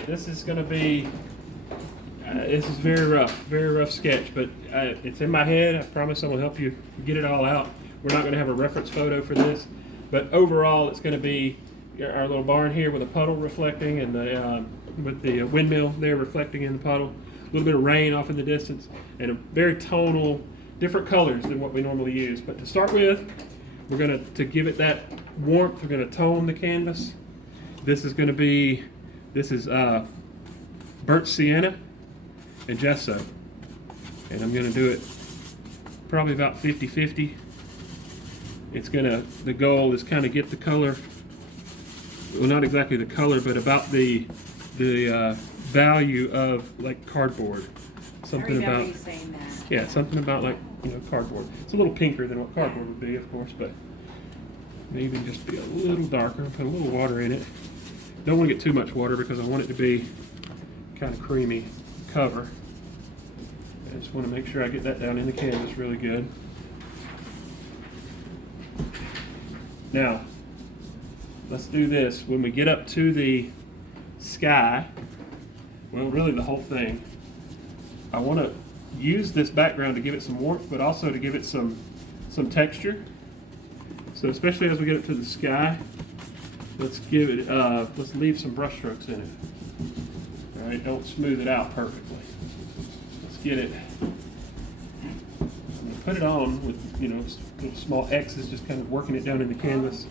right, this is going to be, this is very rough sketch, but it's in my head. I promise I will help you get it all out. We're not going to have a reference photo for this, but overall it's going to be our little barn here with a puddle reflecting, and with the windmill there reflecting in the puddle. A little bit of rain off in the distance, and a very tonal, different colors than what we normally use. But to start with, we're going to give it that warmth, we're going to tone the canvas. This is burnt sienna and gesso, and I'm going to do it probably about 50-50. The goal is kind of get the color, well, not exactly the color, but about the value of like cardboard. Something about, saying that. Yeah, something about like, cardboard. It's a little pinker than what cardboard would be, of course, but maybe just be a little darker. Put a little water in it. Don't want to get too much water because I want it to be kind of creamy cover. I just want to make sure I get that down in the canvas really good. Now, let's do this. When we get up to the sky, well, really the whole thing, I want to use this background to give it some warmth, but also to give it some texture. So especially as we get up to the sky, let's leave some brush strokes in it. All right, don't smooth it out perfectly. Let's get it. Put it on with little small X's, just kind of working it down in the canvas,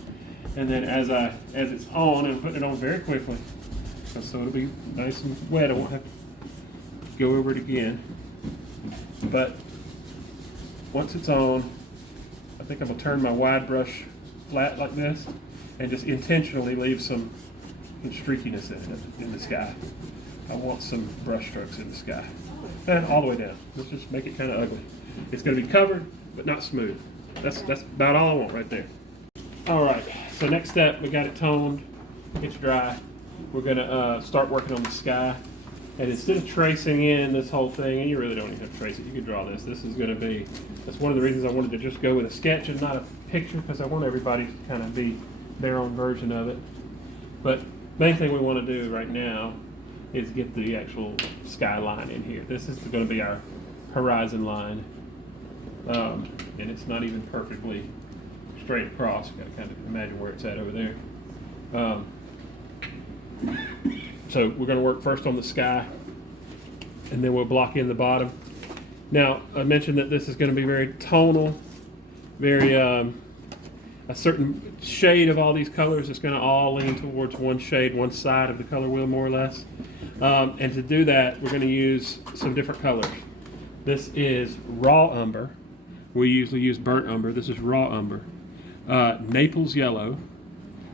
and then as it's on, and putting it on very quickly, so it'll be nice and wet. I won't have to go over it again. But once it's on, I think I'm gonna turn my wide brush flat like this, and just intentionally leave some streakiness in the sky. I want some brush strokes in the sky, and all the way down. Let's just make it kind of ugly. It's going to be covered, but not smooth. That's about all I want right there. All right, so next step, we got it toned, it's dry. We're going to start working on the sky. And instead of tracing in this whole thing, and you really don't even have to trace it, you can draw this. This is going to be, that's one of the reasons I wanted to just go with a sketch and not a picture, because I want everybody to kind of be their own version of it. But main thing we want to do right now is get the actual skyline in here. This is going to be our horizon line. And it's not even perfectly straight across. You've got to kind of imagine where it's at over there. So we're going to work first on the sky, and then we'll block in the bottom. Now, I mentioned that this is going to be very tonal, very a certain shade of all these colors is going to all lean towards one shade, one side of the color wheel, more or less. And to do that, we're going to use some different colors. This is raw umber. We usually use burnt umber. This is raw umber. Naples Yellow,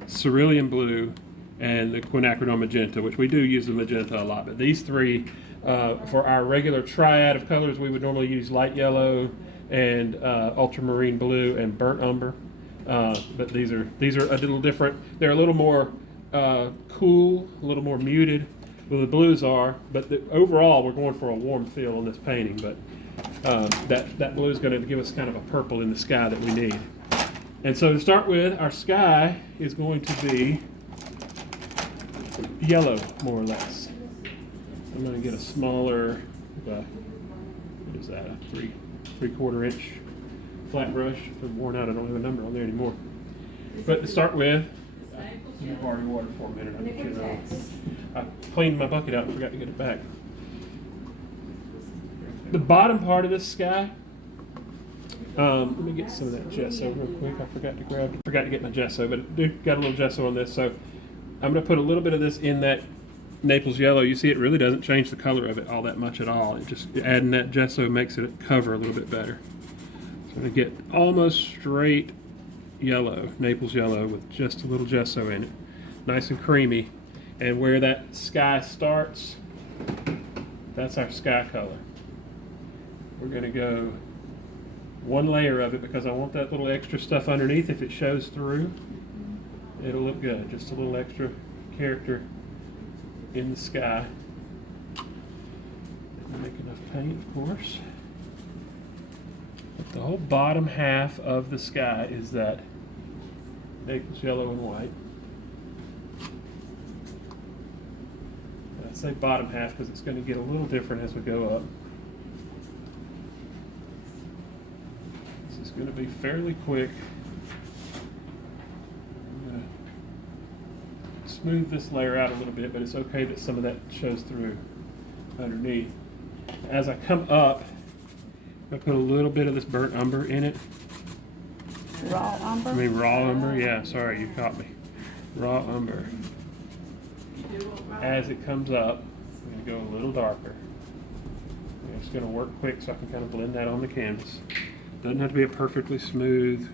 Cerulean Blue, and the Quinacridone Magenta, which we do use the magenta a lot. But these three, for our regular triad of colors, we would normally use light yellow and ultramarine blue and burnt umber. But these are a little different. They're a little more cool, a little more muted. Well, the blues are, but overall we're going for a warm feel on this painting. But that blue is going to give us kind of a purple in the sky that we need. And so to start with, our sky is going to be yellow, more or less. I'm going to get a smaller, what is that, a three-quarter inch flat brush. It's worn out, I don't have a number on there anymore. But to start with, let me borrow your water for a minute. I cleaned my bucket out and forgot to get it back. The bottom part of this sky, let me get some of that gesso real quick. I forgot to get my gesso, but it got a little gesso on this. So I'm going to put a little bit of this in that Naples Yellow. You see, it really doesn't change the color of it all that much at all. It just adding that gesso makes it cover a little bit better. So I'm going to get almost straight yellow, Naples Yellow, with just a little gesso in it. Nice and creamy. And where that sky starts, that's our sky color. We're going to go one layer of it because I want that little extra stuff underneath. If it shows through, it'll look good. Just a little extra character in the sky. Make enough paint, of course. But the whole bottom half of the sky is that Naples Yellow and white. say bottom half because it's going to get a little different as we go up. This is going to be fairly quick. I'm going to smooth this layer out a little bit, but it's okay that some of that shows through underneath. As I come up, I put a little bit of this burnt umber in it. Raw umber? I mean raw umber, yeah, sorry, you caught me. Raw umber. As it comes up, I'm going to go a little darker. I'm just going to work quick so I can kind of blend that on the canvas. Doesn't have to be a perfectly smooth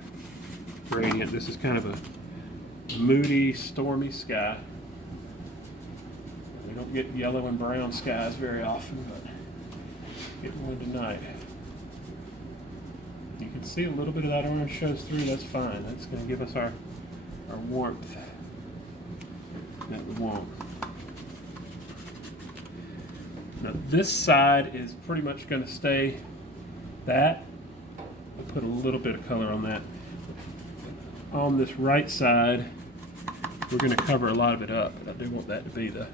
gradient. This is kind of a moody, stormy sky. We don't get yellow and brown skies very often, but get one tonight. You can see a little bit of that orange shows through. That's fine. That's going to give us our warmth that we want. Now this side is pretty much going to stay that. I'll put a little bit of color on that. On this right side, we're going to cover a lot of it up, but I do want that to be the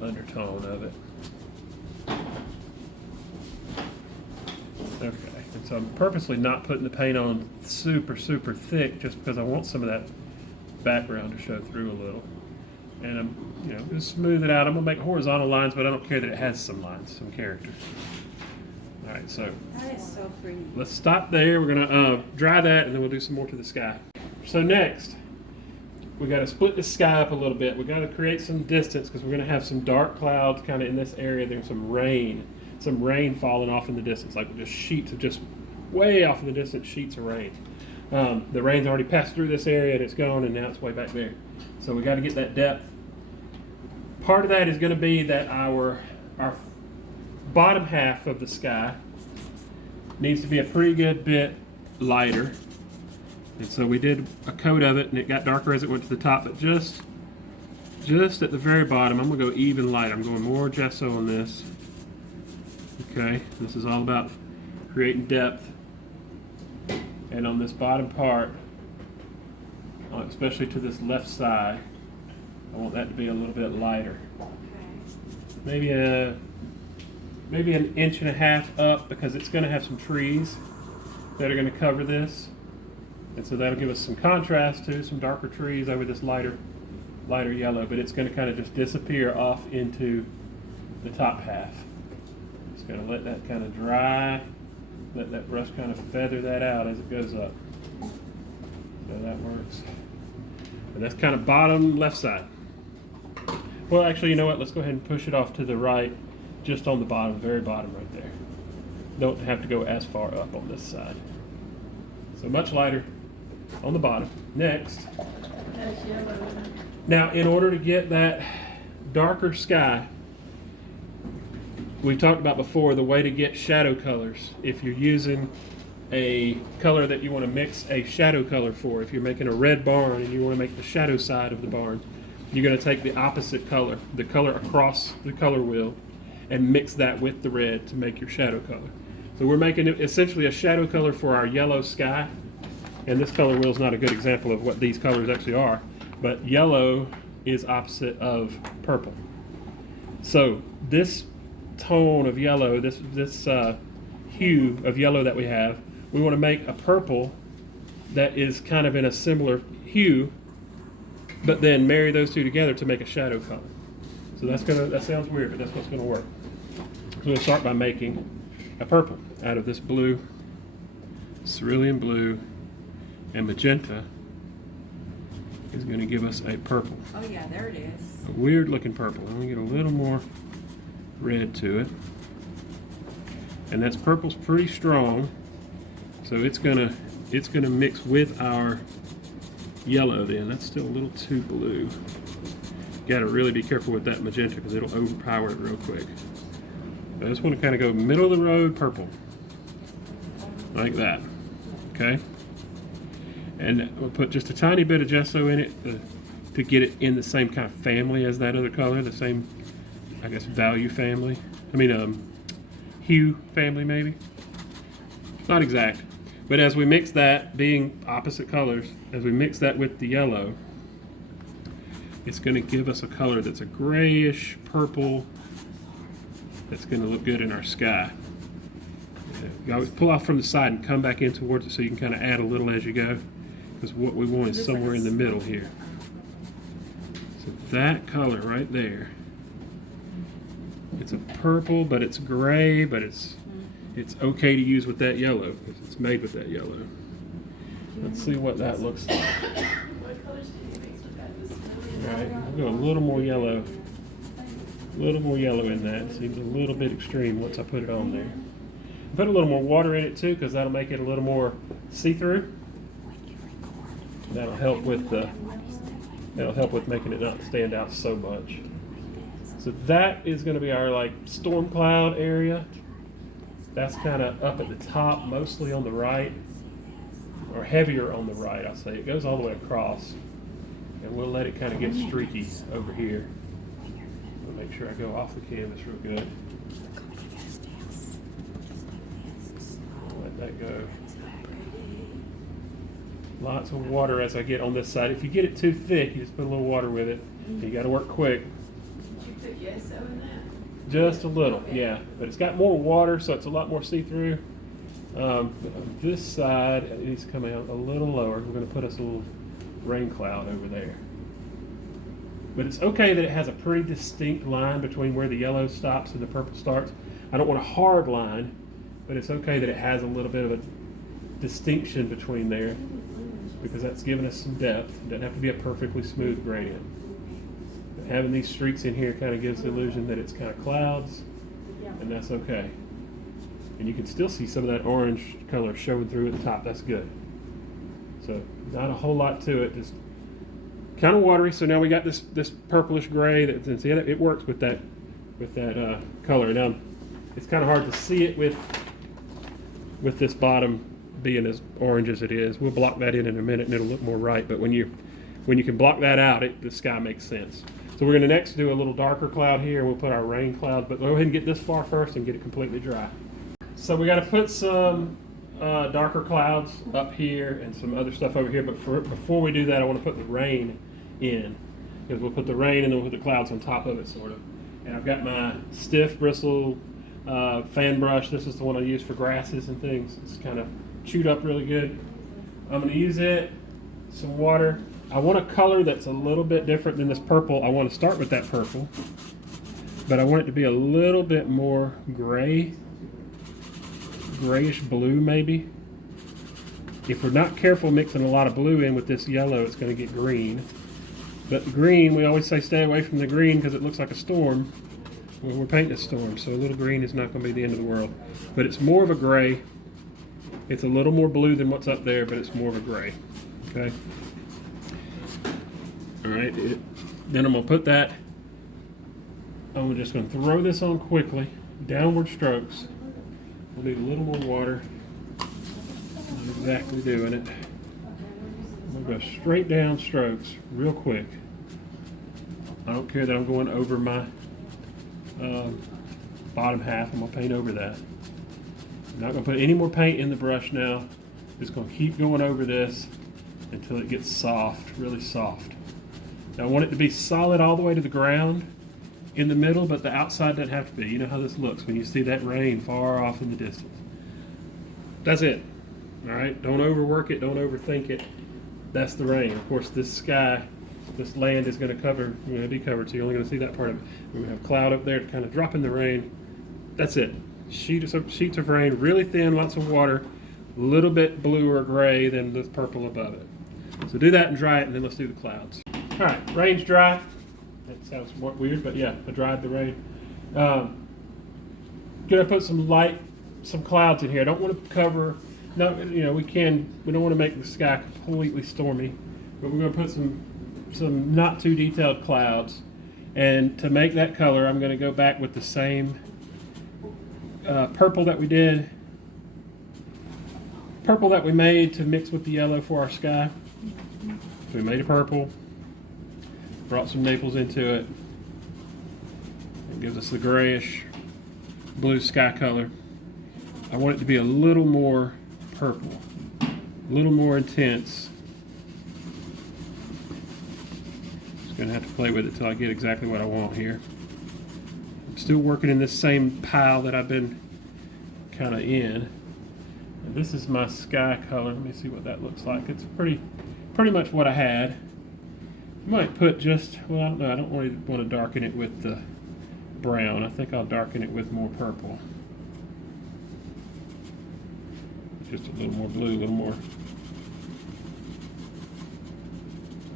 undertone of it. Okay, and so I'm purposely not putting the paint on super thick just because I want some of that background to show through a little. And I'm, going to smooth it out. I'm going to make horizontal lines, but I don't care that it has some lines, some character. All right, so That is so pretty. let's stop there. We're going to dry that, and then we'll do some more to the sky. So next, we got to split the sky up a little bit. We got to create some distance because we're going to have some dark clouds kind of in this area. There's some rain falling off in the distance, like just sheets of just way off in the distance, sheets of rain. The rain's already passed through this area and it's gone, and now it's way back there. So we got to get that depth. Part of that is going to be that our bottom half of the sky needs to be a pretty good bit lighter. And so we did a coat of it and it got darker as it went to the top, but just at the very bottom, I'm going to go even light. I'm going more gesso on this. Okay, this is all about creating depth. And on this bottom part, especially to this left side, I want that to be a little bit lighter. Maybe an inch and a half up, because it's going to have some trees that are going to cover this. And so that'll give us some contrast to some darker trees over this lighter yellow, but it's going to kind of just disappear off into the top half. Just going to let that kind of dry, let that brush kind of feather that out as it goes up. So that works. And that's kind of bottom left side. Well, actually, you know what? Let's go ahead and push it off to the right, just on the bottom, very bottom right there. Don't have to go as far up on this side. So much lighter on the bottom. Next. That's yellow. Now, in order to get that darker sky, we talked about before the way to get shadow colors. If you're using a color that you want to mix a shadow color for, if you're making a red barn and you want to make the shadow side of the barn, you're going to take the opposite color, the color across the color wheel, and mix that with the red to make your shadow color. So we're making it essentially a shadow color for our yellow sky. And this color wheel is not a good example of what these colors actually are, but yellow is opposite of purple. So this tone of yellow, this hue of yellow that we have, we want to make a purple that is kind of in a similar hue, but then marry those two together to make a shadow color. So that sounds weird, but that's what's going to work. So we're going to start by making a purple out of this blue, cerulean blue, and magenta is going to give us a purple. Oh yeah, there it is. A weird looking purple. I'm going to get a little more red to it. And that purple's pretty strong, so it's gonna mix with our yellow then. That's still a little too blue. Got to really be careful with that magenta because it'll overpower it real quick. I just want to kind of go middle of the road purple, like that. Okay. And we'll put just a tiny bit of gesso in it to get it in the same kind of family as that other color, the same, I guess, value family. I mean, hue family maybe. Not exact. But as we mix that, being opposite colors, as we mix that with the yellow, it's going to give us a color that's a grayish purple that's going to look good in our sky. You always pull off from the side and come back in towards it so you can kind of add a little as you go, because what we want is somewhere in the middle here. So that color right there, it's a purple, but it's gray, but it's okay to use with that yellow because it's made with that yellow. Let's see what that looks like. All right, we'll go a little more yellow. A little more yellow in that. Seems a little bit extreme once I put it on there. Put a little more water in it too, because that'll make it a little more see-through. That'll help with making it not stand out so much. So that is going to be our like storm cloud area. That's kind of up at the top, mostly on the right, or heavier on the right. I say it goes all the way across, and we'll let it kind of get streaky over here. I'll make sure I go off the canvas real good. Let that go. Lots of water as I get on this side. If you get it too thick, you just put a little water with it. You got to work quick. Did you put gesso in that? Just a little, yeah. But it's got more water, so it's a lot more see-through. This side, it needs to come out a little lower. We're going to put us a little rain cloud over there. But it's okay that it has a pretty distinct line between where the yellow stops and the purple starts. I don't want a hard line, but it's okay that it has a little bit of a distinction between there, because that's giving us some depth. It doesn't have to be a perfectly smooth gradient. But having these streaks in here kind of gives the illusion that it's kind of clouds, and that's okay. And you can still see some of that orange color showing through at the top. That's good. So not a whole lot to it, just kind of watery. So now we got this purplish gray that, and see, it works with that color. Now it's kind of hard to see it with this bottom being as orange as it is. We'll block that in a minute and it'll look more right. But when you can block that out, the sky makes sense. So we're going to next do a little darker cloud here, and we'll put our rain cloud. But go ahead and get this far first and get it completely dry. So we got to put some darker clouds up here and some other stuff over here. But before we do that, I want to put the rain in, because we'll put the rain and then we'll put the clouds on top of it, sort of. And I've got my stiff bristle fan brush. This is the one I use for grasses and things. It's kind of chewed up really good. I'm going to use it, some water. I want a color that's a little bit different than this purple. I want to start with that purple, but I want it to be a little bit more grayish blue maybe. If we're not careful mixing a lot of blue in with this yellow, it's going to get green. But the green, we always say stay away from the green because it looks like a storm. Well, we're painting a storm, so a little green is not going to be the end of the world. But it's more of a gray. It's a little more blue than what's up there, but it's more of a gray. Okay. All right. Then I'm going to put that. I'm just going to throw this on quickly. Downward strokes. We'll need a little more water. I'm exactly doing it. I'm going to go straight down strokes real quick. I don't care that I'm going over my bottom half. I'm going to paint over that. I'm not going to put any more paint in the brush now. Just going to keep going over this until it gets soft, really soft. Now I want it to be solid all the way to the ground in the middle, but the outside doesn't have to be. You know how this looks when you see that rain far off in the distance. That's it. All right, don't overwork it, don't overthink it. That's the rain. Of course, this sky, this land is going to be covered, so you're only going to see that part of it. We're going to have cloud up there to kind of drop in the rain. That's it. Sheets of rain, really thin, lots of water, a little bit blue or gray than the purple above it. So do that and dry it, and then let's do the clouds. All right, rain's dry. That sounds weird, but yeah, I dried the rain. Gonna put some clouds in here. I don't want to cover. No, we don't want to make the sky completely stormy, but we're gonna put some not too detailed clouds. And to make that color, I'm gonna go back with the same purple that we made to mix with the yellow for our sky. So we made a purple. Brought some Naples into it. It gives us the grayish blue sky color. I want it to be a little more purple, a little more intense. Gonna have to play with it till I get exactly what I want here. I'm still working in this same pile that I've been kind of in. And this is my sky color. Let me see what that looks like. It's pretty much what I had. I might put just, well, I don't know, I don't really want to darken it with the brown. I think I'll darken it with more purple. Just a little more blue, a little more.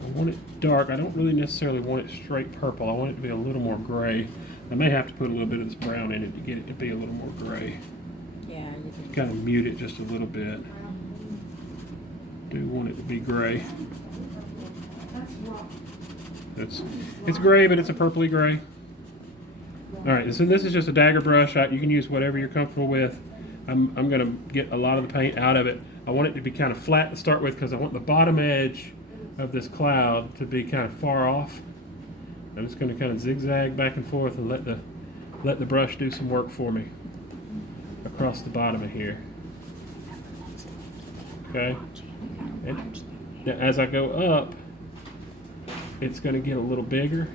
I want it dark. I don't really necessarily want it straight purple. I want it to be a little more gray. I may have to put a little bit of this brown in it to get it to be a little more gray. Yeah, you can Kind of mute it just a little bit. Do want it to be gray. It's gray, but it's a purpley gray. All right, so this is just a dagger brush. You can use whatever you're comfortable with. I'm going to get a lot of the paint out of it. I want it to be kind of flat to start with because I want the bottom edge of this cloud to be kind of far off. I'm just going to kind of zigzag back and forth and let the brush do some work for me across the bottom of here. Okay, and as I go up, it's going to get a little bigger,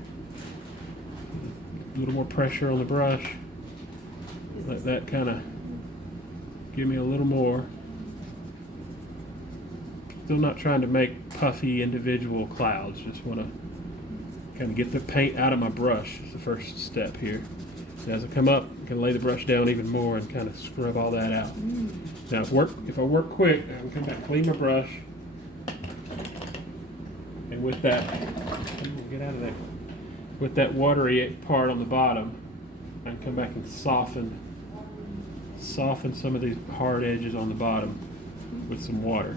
a little more pressure on the brush. Let that kind of give me a little more. Still not trying to make puffy individual clouds, just want to kind of get the paint out of my brush. It's the first step here. And as I come up, I can lay the brush down even more and kind of scrub all that out. Now if I work quick, I can come back, clean my brush, and with that, get out of there. With that watery part on the bottom, I can come back and soften some of these hard edges on the bottom with some water.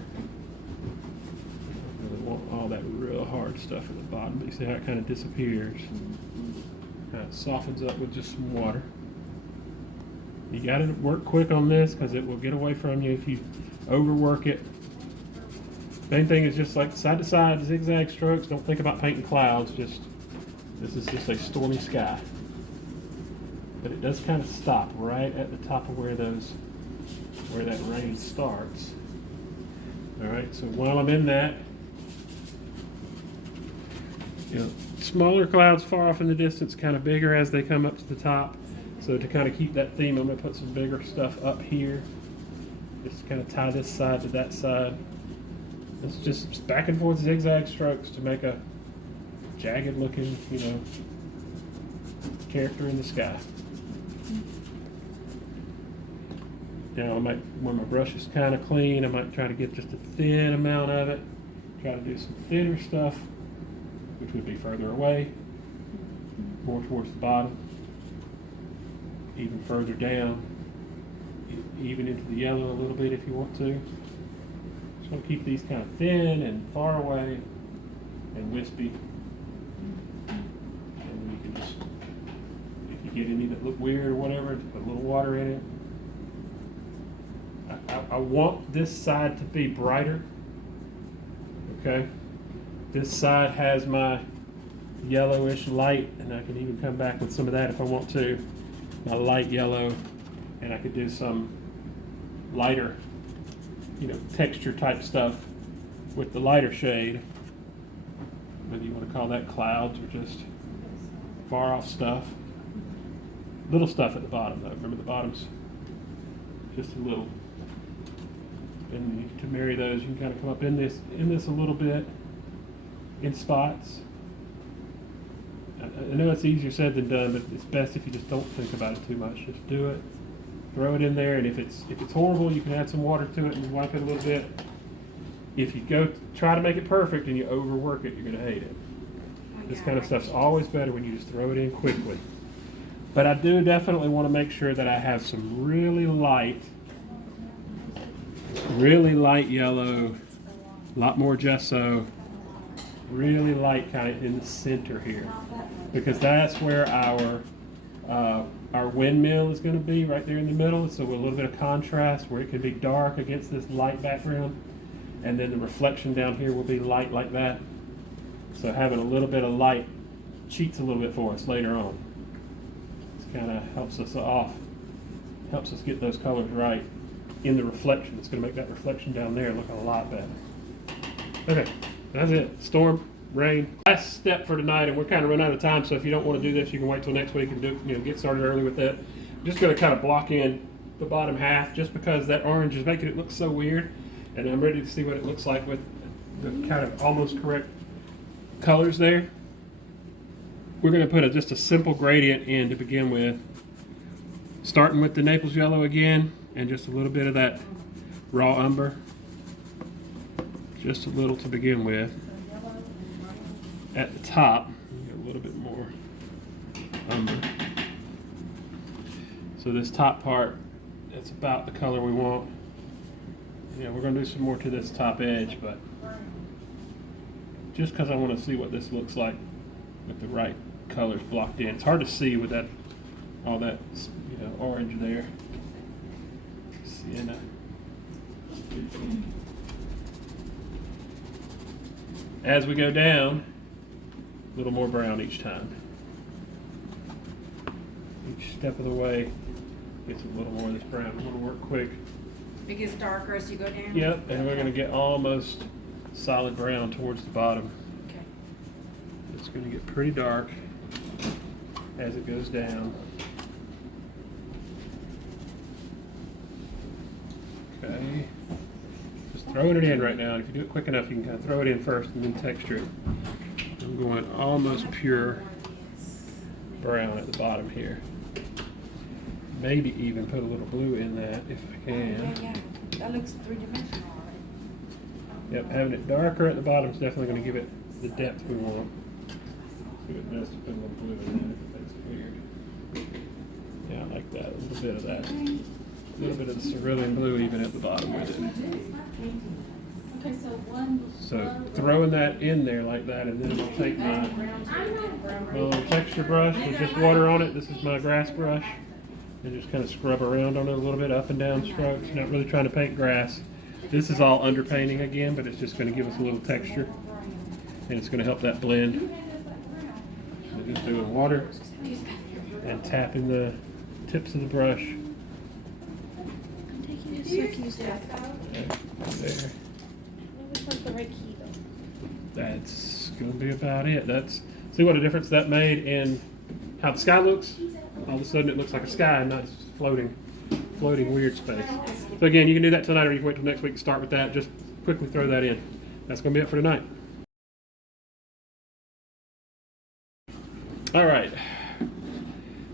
I really want all that real hard stuff at the bottom, but you see how it kind of disappears. Kind of softens up with just some water. You got to work quick on this because it will get away from you if you overwork it. Main thing is just like side to side zigzag strokes. Don't think about painting clouds. This is just a stormy sky. But it does kind of stop right at the top of where that rain starts. All right, so while I'm in that, smaller clouds far off in the distance, kind of bigger as they come up to the top. So to kind of keep that theme, I'm going to put some bigger stuff up here. Just kind of tie this side to that side. It's just back and forth zigzag strokes to make a jagged looking, character in the sky. Now when my brush is kind of clean, I might try to get just a thin amount of it. Try to do some thinner stuff, which would be further away, more towards the bottom, even further down, even into the yellow a little bit if you want to. Just want to keep these kind of thin and far away and wispy. And you can just, if you get any that look weird or whatever, just put a little water in it. I want this side to be brighter. Okay, this side has my yellowish light, and I can even come back with some of that if I want to. My light yellow, and I could do some lighter, texture type stuff with the lighter shade. Whether you want to call that clouds or just far off stuff. Little stuff at the bottom though. Remember the bottom's just a little. And to marry those, you can kind of come up in this a little bit, in spots. I know it's easier said than done, but it's best if you just don't think about it too much. Just do it, throw it in there, and if it's horrible, you can add some water to it and wipe it a little bit. If you go try to make it perfect and you overwork it, you're going to hate it. This kind of stuff's always better when you just throw it in quickly. But I do definitely want to make sure that I have some really light yellow, a lot more gesso, really light kind of in the center here, because that's where our windmill is going to be, right there in the middle. So with a little bit of contrast where it can be dark against this light background, and then the reflection down here will be light like that. So having a little bit of light cheats a little bit for us later on. It kind of helps us off, helps us get those colors right in the reflection. It's going to make that reflection down there look a lot better. Okay, that's it. Storm. rain. Last step for tonight, and we're kind of running out of time, so if you don't want to do this, you can wait till next week and do, get started early with that. I'm just going to kind of block in the bottom half just because that orange is making it look so weird, and I'm ready to see what it looks like with the kind of almost correct colors there. We're going to put just a simple gradient in to begin with, starting with the Naples Yellow again, and just a little bit of that raw umber, just a little to begin with. At the top, get a little bit more umber. So this top part, it's about the color we want. Yeah, we're going to do some more to this top edge, but just because I want to see what this looks like with the right colors blocked in. It's hard to see with that, all that, orange there. Sienna. As we go down, a little more brown each time. Each step of the way gets a little more of this brown. I'm going to work quick. It gets darker as you go down? Yep, and we're going to get almost solid brown towards the bottom. Okay. It's going to get pretty dark as it goes down. Okay. Just throwing it in right now. If you do it quick enough, you can kind of throw it in first and then texture it. I'm going almost pure brown at the bottom here. Maybe even put a little blue in that if I can. Yeah. That looks three-dimensional. Yep, having it darker at the bottom is definitely going to give it the depth we want. See what best to put a little blue in that if that's weird. Yeah, I like that. A little bit of that. A little bit of the cerulean blue even at the bottom with it. Okay, so one. So throwing that in there like that, and then I'll take my little texture brush with just water on it. This is my grass brush. And just kind of scrub around on it a little bit, up and down strokes. Not really trying to paint grass. This is all underpainting again, but it's just going to give us a little texture. And it's going to help that blend. So just doing water and tapping the tips of the brush. There. That's going to be about it. See what a difference that made in how the sky looks? All of a sudden it looks like a sky and not just floating weird space. So again, you can do that tonight, or you can wait till next week to start with that. Just quickly throw that in. That's going to be it for tonight. All right.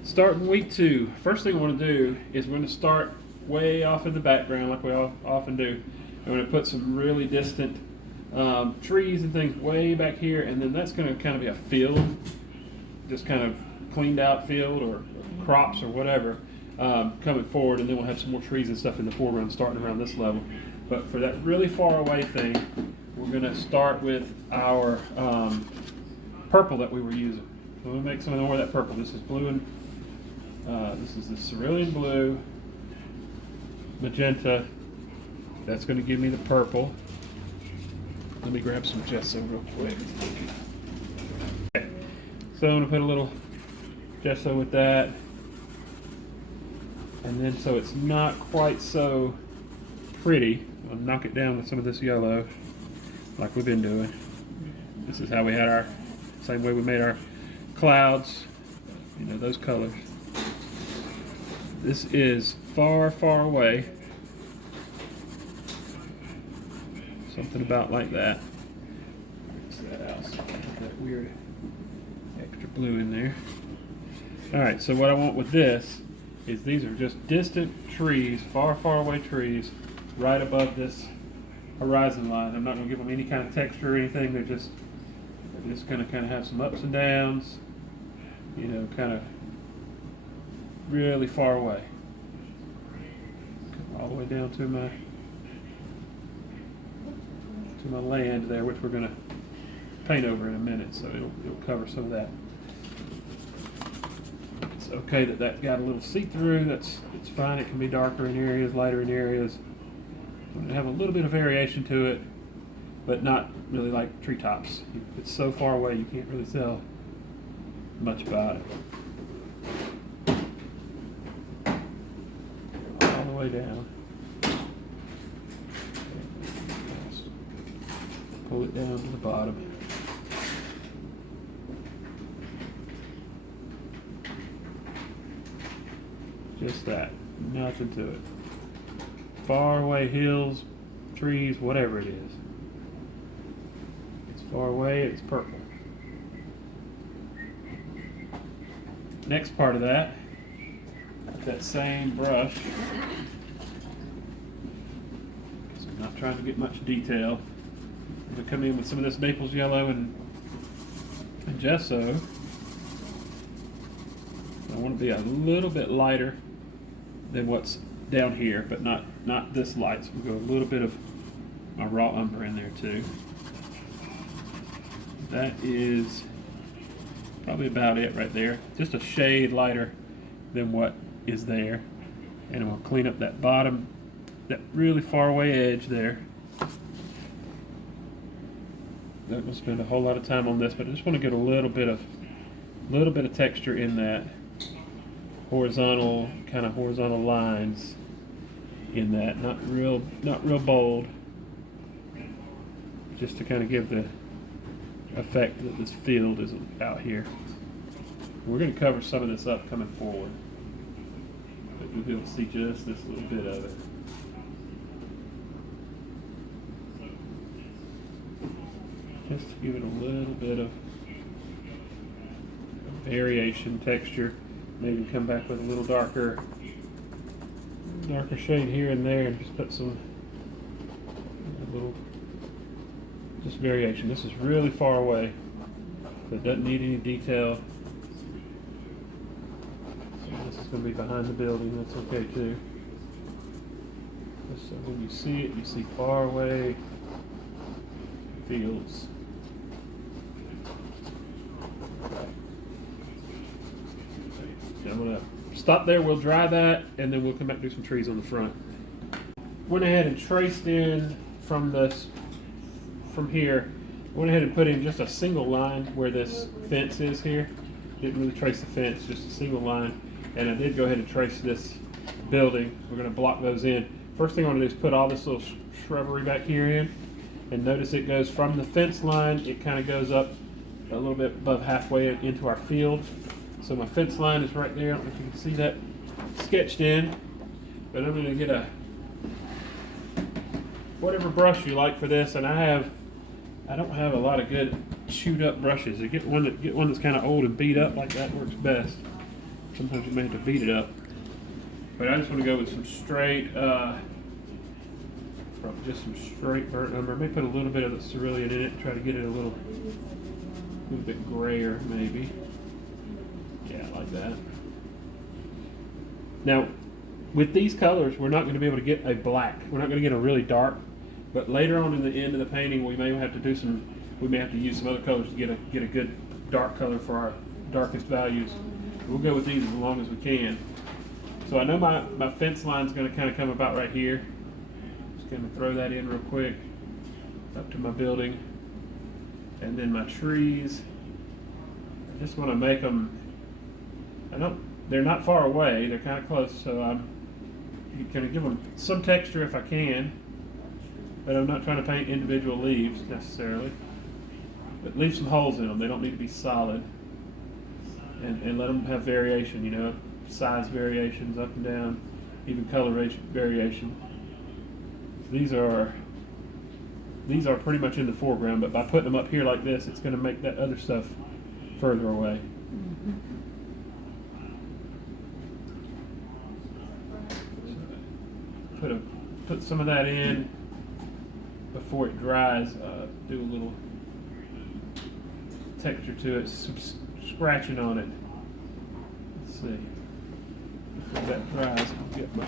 Starting week 2. First thing I want to do is we're going to start way off in the background like we often do. I'm going to put some really distant trees and things way back here, and then that's going to kind of be a field, just kind of cleaned out field or crops or whatever coming forward, and then we'll have some more trees and stuff in the foreground starting around this level. But for that really far away thing, we're going to start with our purple that we were using. So we'll make some more of that purple. This is blue and this is the Cerulean Blue, Magenta. That's going to give me the purple. Let me grab some gesso real quick. Okay. So I'm going to put a little gesso with that, and then so it's not quite so pretty, I'll knock it down with some of this yellow like we've been doing. This is how we had our, same way we made our clouds, those colors. This is far, far away. Something about like that. Mix that out so that weird extra blue in there. Alright, so what I want with this is these are just distant trees, far, far away trees, right above this horizon line. I'm not going to give them any kind of texture or anything. They're just going to kind of have some ups and downs, kind of really far away. Come all the way down to my land there, which we're going to paint over in a minute, so it'll cover some of that. It's okay that got a little see-through. It's fine. It can be darker in areas, lighter in areas. We're going to have a little bit of variation to it, but not really like treetops. It's so far away you can't really tell much about it. All the way down. Pull it down to the bottom. Just that. Nothing to it. Far away hills, trees, whatever it is. It's far away, it's purple. Next part of that same brush, because I'm not trying to get much detail. I'm going to come in with some of this Naples Yellow and Gesso. I want to be a little bit lighter than what's down here, but not this light. So we'll go a little bit of my raw umber in there too. That is probably about it right there. Just a shade lighter than what is there. And I'm going to clean up that bottom, that really far away edge there. Not going to spend a whole lot of time on this, but I just want to get a little bit of texture in that horizontal, kind of horizontal lines in that. Not real bold, just to kind of give the effect that this field is out here. We're going to cover some of this up coming forward, but you'll be able to see just this little bit of it. Just to give it a little bit of variation, texture. Maybe come back with a little darker shade here and there, and just put some just variation. This is really far away, so it doesn't need any detail. So this is going to be behind the building. That's okay too. Just so when you see it, you see far away fields. I'm going to stop there, we'll dry that, and then we'll come back and do some trees on the front. Went ahead and traced in from here, went ahead and put in just a single line where this fence is here. Didn't really trace the fence, just a single line. And I did go ahead and trace this building. We're going to block those in. First thing I want to do is put all this little shrubbery back here in. And notice it goes from the fence line, it kind of goes up a little bit above halfway into our field. So my fence line is right there. I don't know if you can see that sketched in, but I'm going to get whatever brush you like for this. And I don't have a lot of good chewed up brushes. You get one that's kind of old and beat up like that works best. Sometimes you may have to beat it up, but I just want to go with some straight, just some straight burnt umber. I may put a little bit of the cerulean in it and try to get it a little bit grayer maybe. Yeah, like that. Now, with these colors, we're not going to be able to get a black. We're not going to get a really dark. But later on in the end of the painting, we may have to use some other colors to get a good dark color for our darkest values. We'll go with these as long as we can. So I know my fence line is going to kind of come about right here. Just going to throw that in real quick up to my building, and then my trees. I just want to make them. They're not far away, they're kind of close, so I'm going to give them some texture if I can, but I'm not trying to paint individual leaves necessarily, but leave some holes in them. They don't need to be solid, and let them have variation, you know, size variations up and down, even coloration variation. These are pretty much in the foreground, but by putting them up here like this, it's going to make that other stuff further away. Put some of that in before it dries. Do a little texture to it, some scratching on it. Let's see. Before that dries, I'll get my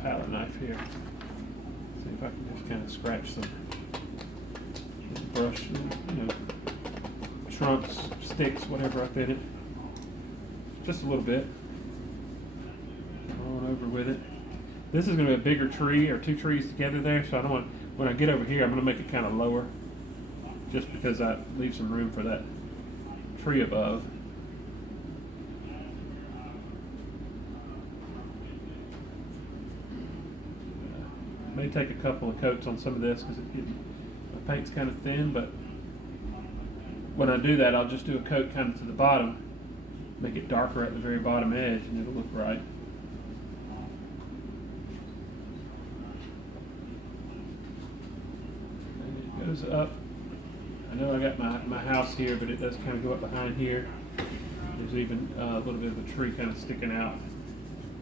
palette knife here. See if I can just kind of scratch some brush, trunks, sticks, whatever up in it. Just a little bit. On over with it. This is going to be a bigger tree, or two trees together there, so I don't want, when I get over here, I'm going to make it kind of lower, just because I leave some room for that tree above. May take a couple of coats on some of this because the paint's kind of thin, but when I do that, I'll just do a coat kind of to the bottom, make it darker at the very bottom edge, and it'll look right. And it goes up. I know I got my house here, but it does kind of go up behind here. There's even a little bit of a tree kind of sticking out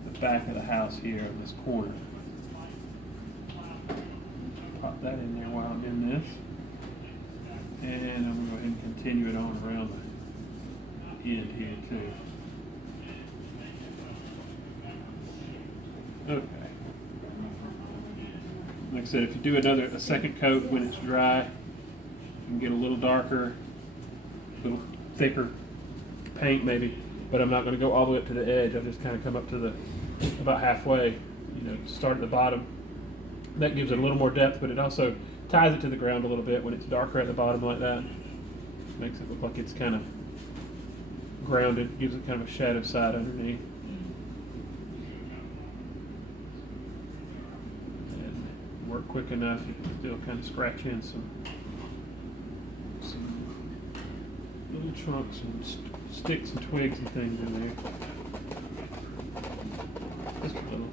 the back of the house here in this corner. Pop that in there while I'm in this. And I'm going to go ahead and continue it on around the end here too. Okay. Like I said, if you do a second coat when it's dry, you can get a little darker, a little thicker paint maybe, but I'm not going to go all the way up to the edge. I'll just kind of come up to the about halfway, start at the bottom. That gives it a little more depth, but it also ties it to the ground a little bit when it's darker at the bottom like that. Makes it look like it's kind of grounded, gives it kind of a shadow side underneath. And work quick enough, you can still kind of scratch in some little trunks and sticks and twigs and things in there. Just a little.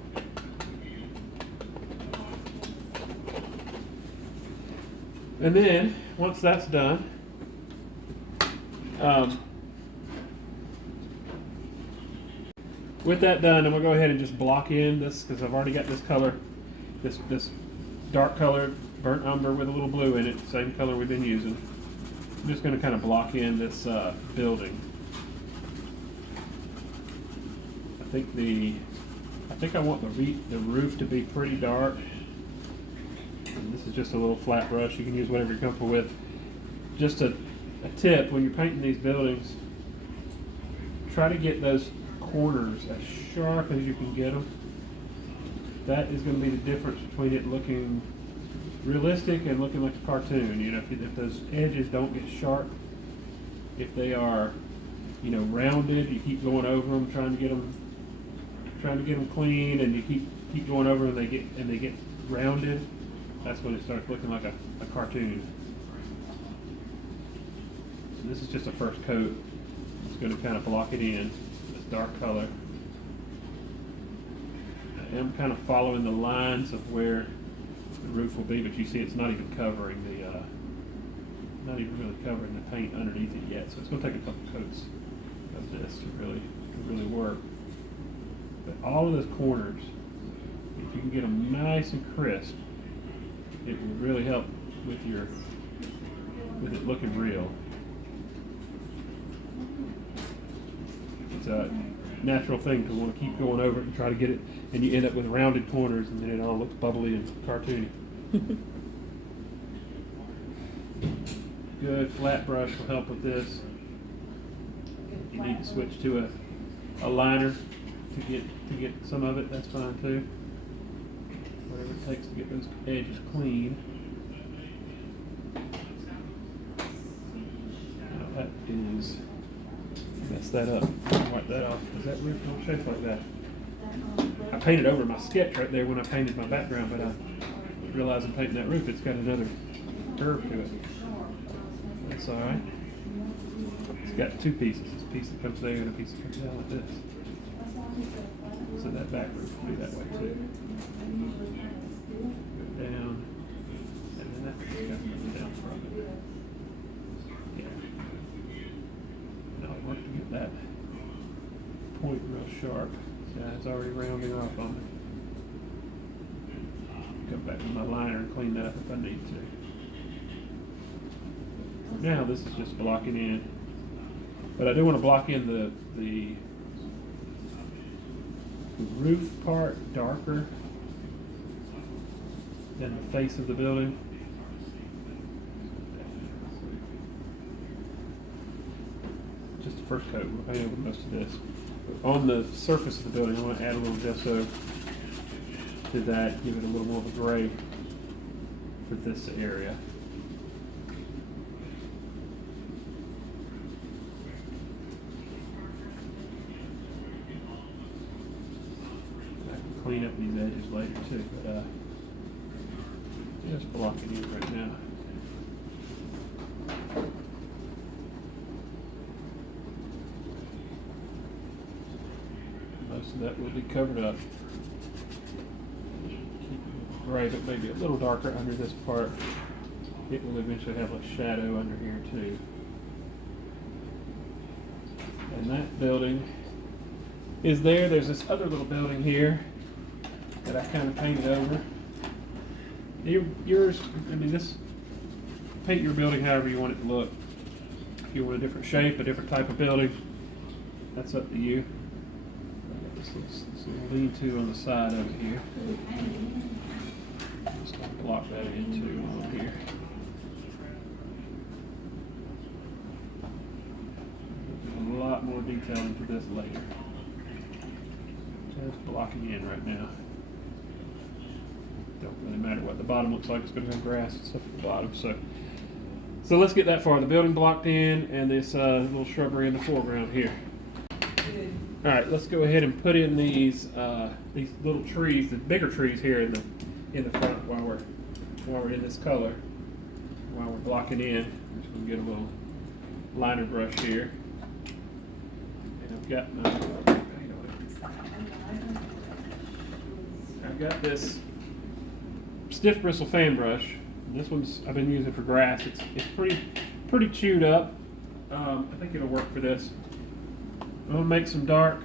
And then, once that's done, with that done, I'm going to go ahead and just block in this, because I've already got this color, this dark color, burnt umber with a little blue in it, same color we've been using. I'm just going to kind of block in this building. I think I want the roof to be pretty dark. And this is just a little flat brush. You can use whatever you're comfortable with. Just a tip, when you're painting these buildings, try to get those corners as sharp as you can get them. That is going to be the difference between it looking realistic and looking like a cartoon. If those edges don't get sharp, if they are, rounded, you keep going over them, trying to get them clean, and you keep going over them, and they get rounded. That's when it starts looking like a cartoon. So this is just a first coat. It's going to kind of block it in, this dark color. I am kind of following the lines of where the roof will be, but you see it's not even covering not even really covering the paint underneath it yet. So it's going to take a couple coats of this to really work. But all of those corners, if you can get them nice and crisp, it will really help with it looking real. It's a natural thing to want to keep going over it and try to get it, and you end up with rounded corners, and then it all looks bubbly and cartoony. Good flat brush will help with this. You need to switch to a liner to get some of it. That's fine too. Whatever it takes to get those edges clean. Now that is, mess that up, wipe that off, because that roof don't shape like that. I painted over my sketch right there when I painted my background, but I realized in painting that roof it's got another curve to it. That's alright. It's got two pieces. It's a piece that comes there and a piece that comes down like this. So that back roof will be that way too. Go down, and then that piece comes down from it. Yeah. Now I want to get that point real sharp. See, it's already rounding off on me. Go back to my liner and clean that up if I need to. Now this is just blocking in. But I do want to block in the roof part darker than the face of the building. Just the first coat. We'll paint over most of this. On the surface of the building, I want to add a little gesso to that, give it a little more of a gray for this area. Clean up these edges later too, but just blocking it right now. So that will be covered up. Gray, but maybe a little darker under this part. It will eventually have a shadow under here too. And that building is there. There's this other little building here that I kind of painted over. Yours, I mean, this, paint your building however you want it to look. If you want a different shape, a different type of building, that's up to you. This little lean-to on the side over here. Just gonna block that in too on here. There's a lot more detail into this later. Just blocking in right now. Don't really matter what the bottom looks like. It's going to have grass and stuff at the bottom. So let's get that far. The building blocked in, and this little shrubbery in the foreground here. All right, let's go ahead and put in these little trees, the bigger trees here in the front while we're in this color. While we're blocking in, I'm just going to get a little liner brush here, and I've got my paint on it. I've got this stiff bristle fan brush. This one's I've been using for grass. It's pretty chewed up. I think it'll work for this. I'm gonna make some dark,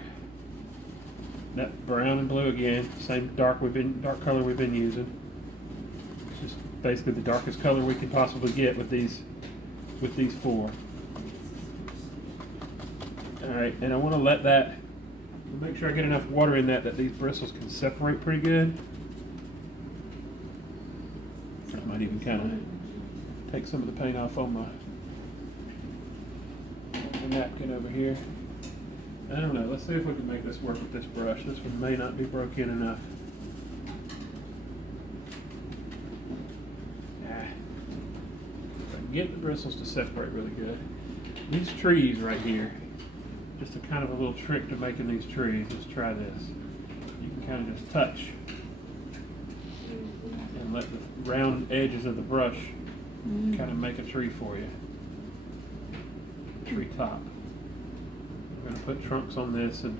that brown and blue again, same dark color we've been using. It's just basically the darkest color we can possibly get with these four. All right, and I want to let that, make sure I get enough water in that these bristles can separate pretty good. I might even kind of take some of the paint off on the napkin over here. I don't know. Let's see if we can make this work with this brush. This one may not be broken enough. If I can get the bristles to separate really good. These trees right here, just a kind of a little trick to making these trees. Let's try this. You can kind of just touch and let the round edges of the brush kind of make a tree for you. Tree top. We're going to put trunks on this and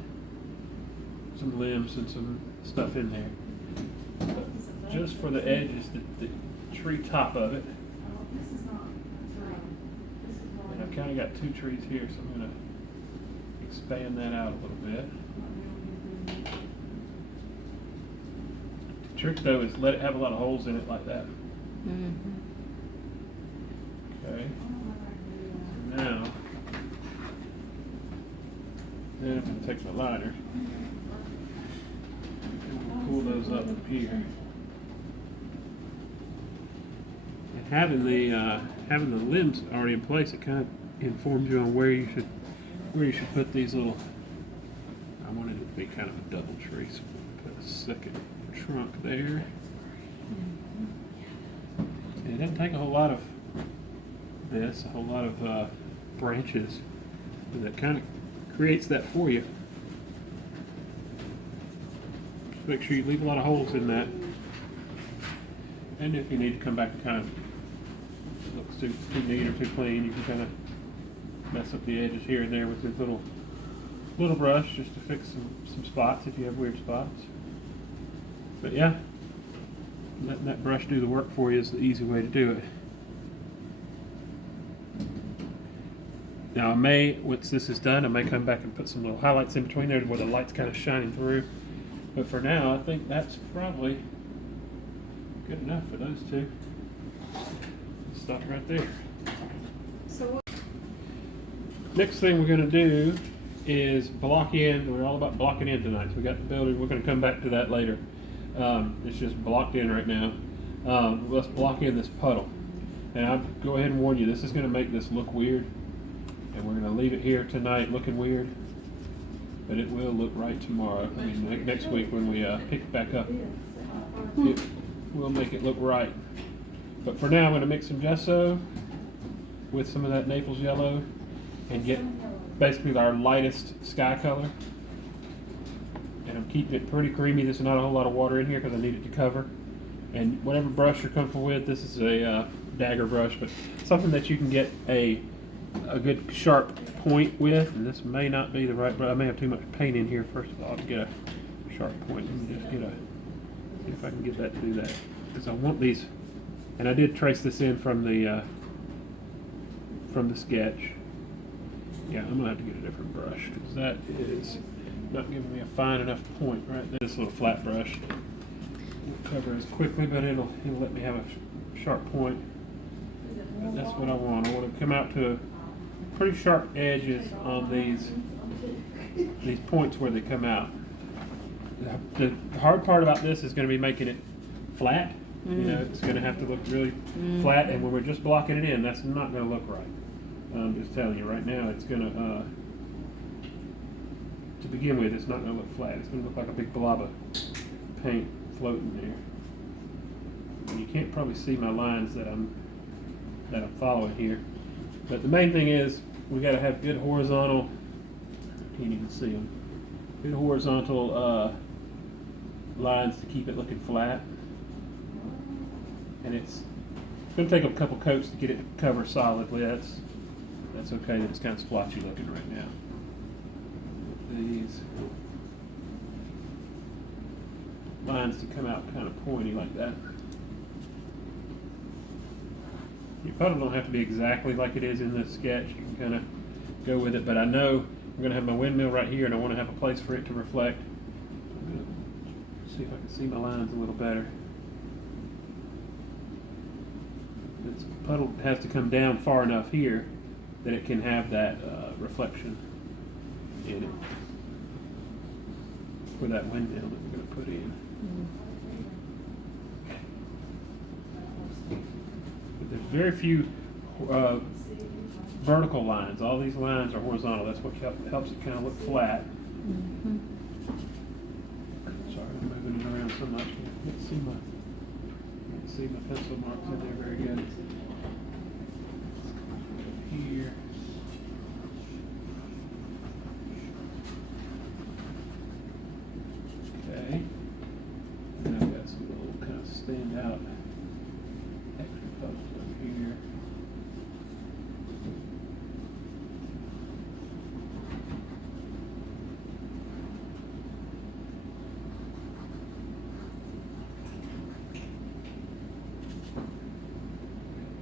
some limbs and some stuff in there. But just for the edges, the tree top of it. And I've kind of got two trees here, so I'm going to expand that out a little bit. The trick though is let it have a lot of holes in it like that. Okay. So now, then I'm going to take my liner and pull those up from here. And having the limbs already in place, it kind of informs you on where you should put these little. I wanted it to be kind of a double tree, so I'm going to put a second trunk there. And it doesn't take a whole lot of this, a whole lot of branches, but that kind of creates that for you. Just make sure you leave a lot of holes in that. And if you need to come back and kind of looks too neat or too clean, you can kind of mess up the edges here and there with your little brush just to fix some spots if you have weird spots. But yeah, letting that brush do the work for you is the easy way to do it. Now I may, once this is done, I may come back and put some little highlights in between there where the light's kind of shining through. But for now, I think that's probably good enough for those two. Stop right there. So Next thing we're going to do is block in. We're all about blocking in tonight. So we got the building. We're going to come back to that later. It's just blocked in right now. Let's block in this puddle. And I'll go ahead and warn you, this is going to make this look weird. And we're going to leave it here tonight looking weird. But it will look right tomorrow. I mean, next week when we pick it back up, it will make it look right. But for now, I'm going to mix some gesso with some of that Naples Yellow and get basically our lightest sky color. And I'm keeping it pretty creamy. There's not a whole lot of water in here because I need it to cover. And whatever brush you're comfortable with, this is a dagger brush, but something that you can get a a good sharp point with, and this may not be the right, but I may have too much paint in here first of all to get a sharp point. Let me just get see if I can get that to do that. Because I want these, and I did trace this in from the sketch. Yeah, I'm gonna have to get a different brush because that is not giving me a fine enough point right there. This little flat brush won't cover as quickly, but it'll let me have a sharp point. But that's what I want. I want to come out to pretty sharp edges on these points where they come out. The hard part about this is going to be making it flat. You know, it's going to have to look really flat, and when we're just blocking it in, that's not going to look right. I'm just telling you right now, it's going to begin with, it's not going to look flat. It's going to look like a big blob of paint floating there. And you can't probably see my lines that I'm following here. But the main thing is we got to have good horizontal. You can see them. Good horizontal lines to keep it looking flat. And it's going to take a couple coats to get it to cover solidly. That's okay. That it's kind of splotchy looking right now. These lines to come out kind of pointy like that. Your puddle don't have to be exactly like it is in this sketch. You can kind of go with it, but I know I'm going to have my windmill right here, and I want to have a place for it to reflect. I'm going to see if I can see my lines a little better. This puddle has to come down far enough here that it can have that reflection in it for that windmill that we're going to put in. But there's very few vertical lines. All these lines are horizontal. That's what helps it kind of look flat. Sorry, I'm moving it around so much. I can't see my pencil marks in there very good. Here. Okay. And I've got some little kind of stand out extra puddles over here.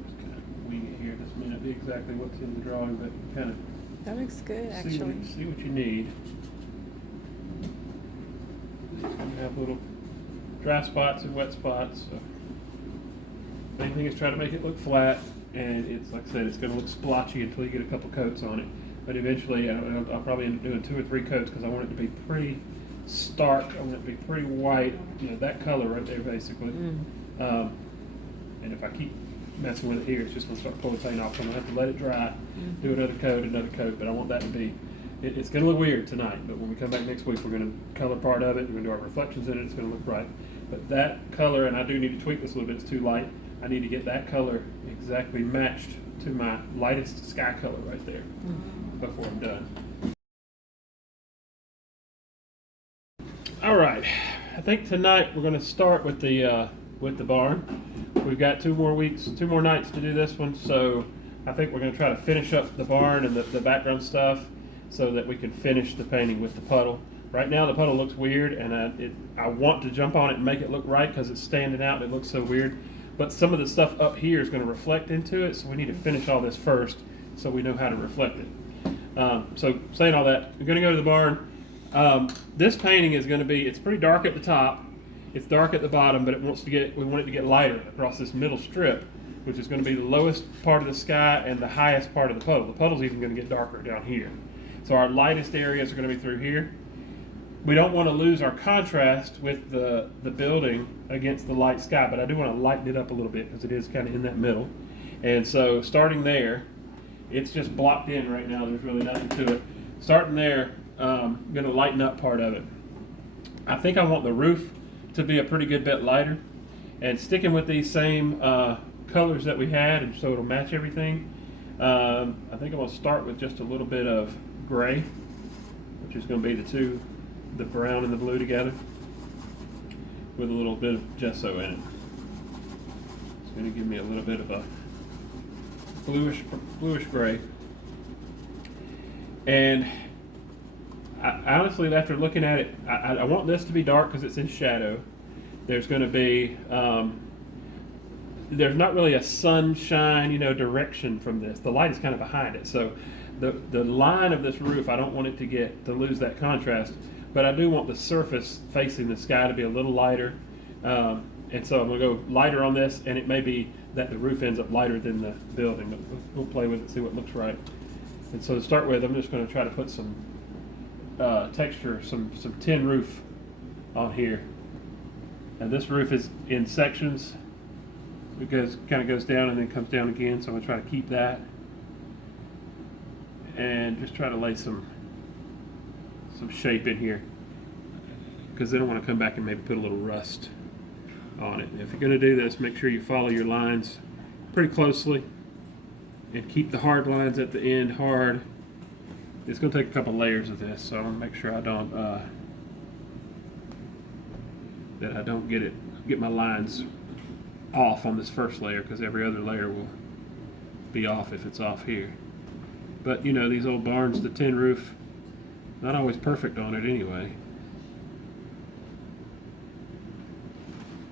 Just kind of wing it here. This may not be exactly what's in the drawing, but kind of That looks good, actually. see what you need. You have little dry spots and wet spots. So main thing is try to make it look flat, and it's like I said, it's going to look splotchy until you get a couple coats on it. But eventually, I'll probably end up doing 2 or 3 coats because I want it to be pretty stark. I want it to be pretty white. You know, that color right there, basically. And if I keep messing with it here, it's just going to start pulling paint off. So I'm going to have to let it dry, do another coat, but I want that to be, it's going to look weird tonight, but when we come back next week, we're going to color part of it, we're going to do our reflections in it, it's going to look right. But that color, and I do need to tweak this a little bit, it's too light, I need to get that color exactly matched to my lightest sky color right there before I'm done. All right, I think tonight we're going to start with the barn. We've got 2 more nights to do this one, so I think we're going to try to finish up the barn and the background stuff so that we can finish the painting with the puddle. Right now the puddle looks weird, and I want to jump on it and make it look right because it's standing out and it looks so weird. But some of the stuff up here is going to reflect into it, so we need to finish all this first so we know how to reflect it. So saying all that, we're going to go to the barn. This painting is going to be, it's pretty dark at the top. It's dark at the bottom, but we want it to get lighter across this middle strip, which is going to be the lowest part of the sky and the highest part of the puddle. The puddle's even going to get darker down here. So our lightest areas are going to be through here. We don't want to lose our contrast with the building against the light sky, but I do want to lighten it up a little bit because it is kind of in that middle. And so starting there, it's just blocked in right now. There's really nothing to it. Starting there, I'm going to lighten up part of it. I think I want the roof to be a pretty good bit lighter, and sticking with these same colors that we had, and so it'll match everything. I think I'm going to start with just a little bit of gray, which is going to be the brown and the blue together, with a little bit of gesso in it. It's going to give me a little bit of a bluish gray. And I honestly, after looking at it, I want this to be dark because it's in shadow. There's going to be, there's not really a sunshine, direction from this. The light is kind of behind it. So the line of this roof, I don't want it to lose that contrast, but I do want the surface facing the sky to be a little lighter. And so I'm going to go lighter on this, and it may be that the roof ends up lighter than the building, but we'll play with it, see what looks right. And so to start with, I'm just going to try to put some texture, some tin roof on here. And this roof is in sections. It kind of goes down and then comes down again, so I'm going to try to keep that. And just try to lay some shape in here, because then I want to come back and maybe put a little rust on it. If you're going to do this, make sure you follow your lines pretty closely and keep the hard lines at the end hard. It's going to take a couple layers of this, so I want to make sure I don't get my lines off on this first layer, because every other layer will be off if it's off here. But these old barns, the tin roof, not always perfect on it anyway.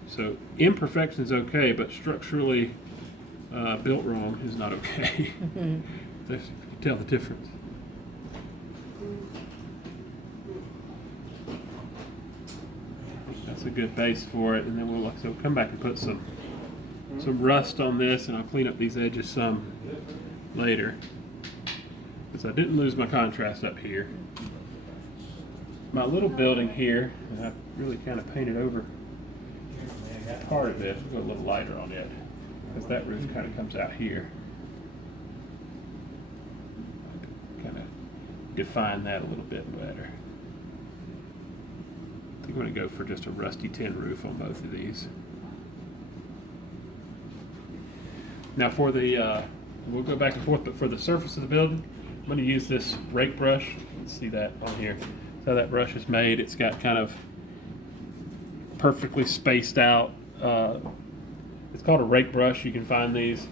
So imperfection is okay, but structurally built wrong is not okay. Mm-hmm. You can tell the difference. That's a good base for it, and then we'll come back and put some rust on this, and I'll clean up these edges some later, because I didn't lose my contrast up here. My little building here, and I really kind of painted over part of this. We'll go a little lighter on it, because that roof kind of comes out here. Kind of define that a little bit better. I think I'm going to go for just a rusty tin roof on both of these. Now for the, we'll go back and forth, but for the surface of the building, I'm going to use this rake brush. Let's see that on here. That's how that brush is made. It's got kind of perfectly spaced out. It's called a rake brush. You can find these.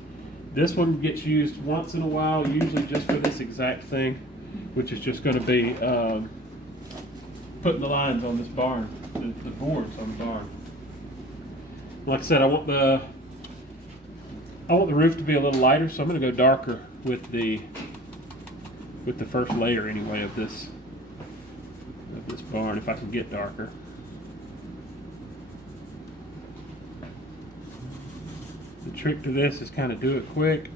This one gets used once in a while, usually just for this exact thing, which is just going to be putting the lines on this barn, the boards on the barn. Like I said, I want the roof to be a little lighter, so I'm going to go darker with the first layer anyway of this barn, if I can get darker. The trick to this is kind of do it quick,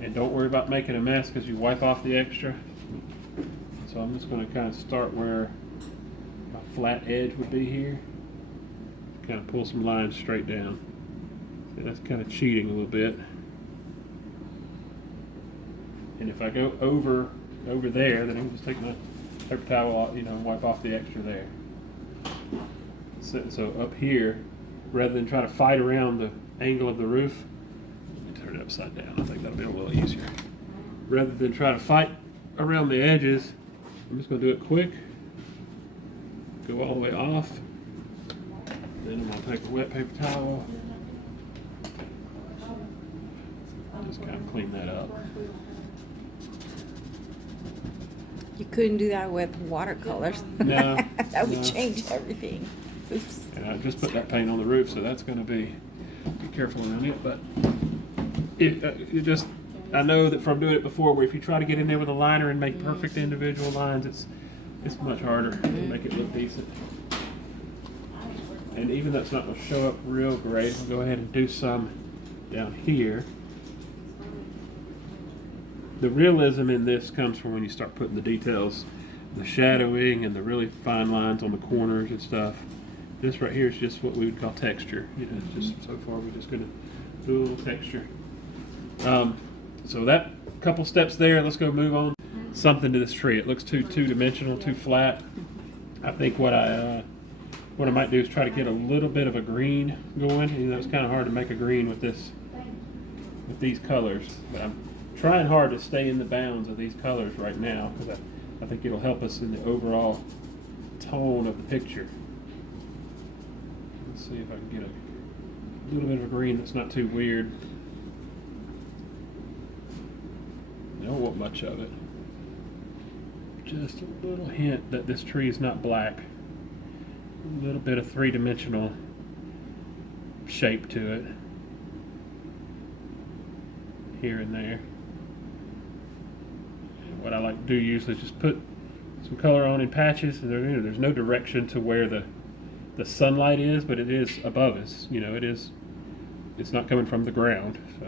and don't worry about making a mess, because you wipe off the extra. So I'm just going to kind of start where my flat edge would be here. Kind of pull some lines straight down. See, that's kind of cheating a little bit. And if I go over there, then I can just take my paper towel off, wipe off the extra there. So up here, rather than try to fight around the angle of the roof, let me turn it upside down. I think that'll be a little easier. Rather than try to fight around the edges, I'm just going to do it quick. Go all the way off. Then I'm going to take a wet paper towel. Just kind of clean that up. You couldn't do that with watercolors. No. That would change everything. Oops. And I just put that paint on the roof, so that's going to be careful around it. But I know that from doing it before, where if you try to get in there with a liner and make perfect individual lines, it's much harder to make it look decent. And even though it's not going to show up real great, I'll go ahead and do some down here. The realism in this comes from when you start putting the details, the shadowing and the really fine lines on the corners and stuff. This right here is just what we would call texture. It's just, so far we're just going to do a little texture. So that couple steps there, let's go move on. Something to this tree. It looks too two-dimensional, too flat. I think what I might do is try to get a little bit of a green going. It's kind of hard to make a green with these colors, but I'm trying hard to stay in the bounds of these colors right now, because I think it'll help us in the overall tone of the picture. Let's see if I can get a little bit of a green that's not too weird. I don't want much of it. just a little hint that this tree is not black. A little bit of three-dimensional shape to it here and there. What I like to do usually is just put some color on in patches, and there's no direction to where the sunlight is, but it is above us. It's not coming from the ground, so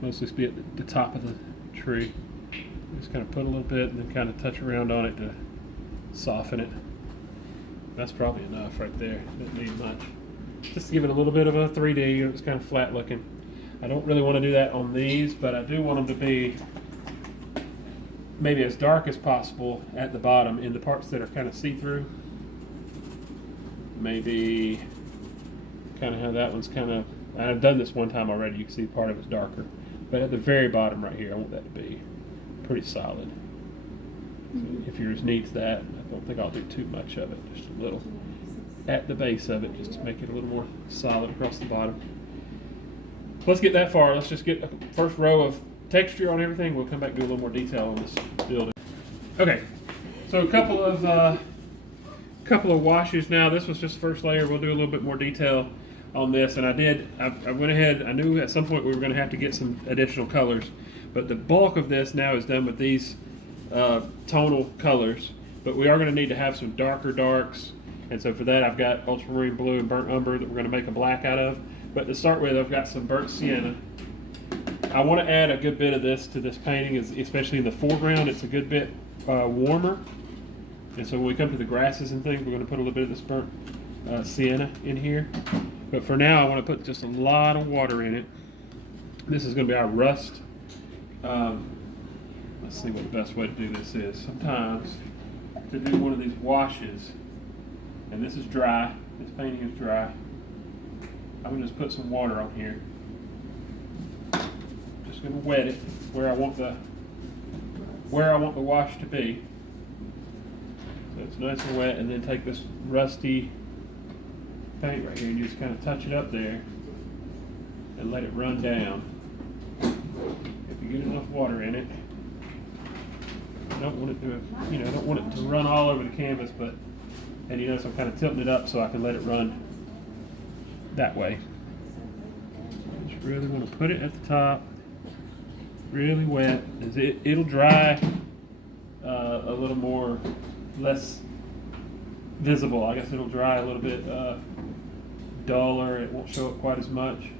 mostly be at the top of the tree. Just kind of put a little bit and then kind of touch around on it to soften it. That's probably enough right there. Doesn't need much. Just to give it a little bit of a 3D. It's kind of flat looking. I don't really want to do that on these, but I do want them to be maybe as dark as possible at the bottom in the parts that are kind of see-through. Maybe kind of how that one's kind of, I've done this one time already, you can see part of it's darker. But at the very bottom right here, I want that to be pretty solid. So if yours needs that, I don't think I'll do too much of it, just a little at the base of it, just to make it a little more solid across the bottom. Let's get that far. Let's just get the first row of texture on everything. We'll come back and do a little more detail on this building. Okay, so a couple of washes now. This was just the first layer. We'll do a little bit more detail on this, and I went ahead. I knew at some point we were going to have to get some additional colors, but the bulk of this now is done with these tonal colors, but we are going to need to have some darker darks, and so for that I've got Ultramarine Blue and Burnt Umber that we're going to make a black out of. But to start with, I've got some Burnt Sienna. I want to add a good bit of this to this painting, especially in the foreground. It's a good bit warmer, and so when we come to the grasses and things, we're going to put a little bit of this Burnt Sienna in here. But for now, I want to put just a lot of water in it. This is going to be our rust. Let's see what the best way to do this is. Sometimes to do one of these washes, and this is dry, this painting is dry, I'm going to just put some water on here. Just going to wet it where I want the wash to be. So it's nice and wet, and then take this rusty paint right here and just kind of touch it up there and let it run down. If you get enough water in it, I don't want it to, I don't want it to run all over the canvas, but, and so I'm kind of tilting it up so I can let it run that way. Just really want to put it at the top, really wet. It'll dry a little more, less visible. I guess it'll dry a little bit duller. It won't show up quite as much.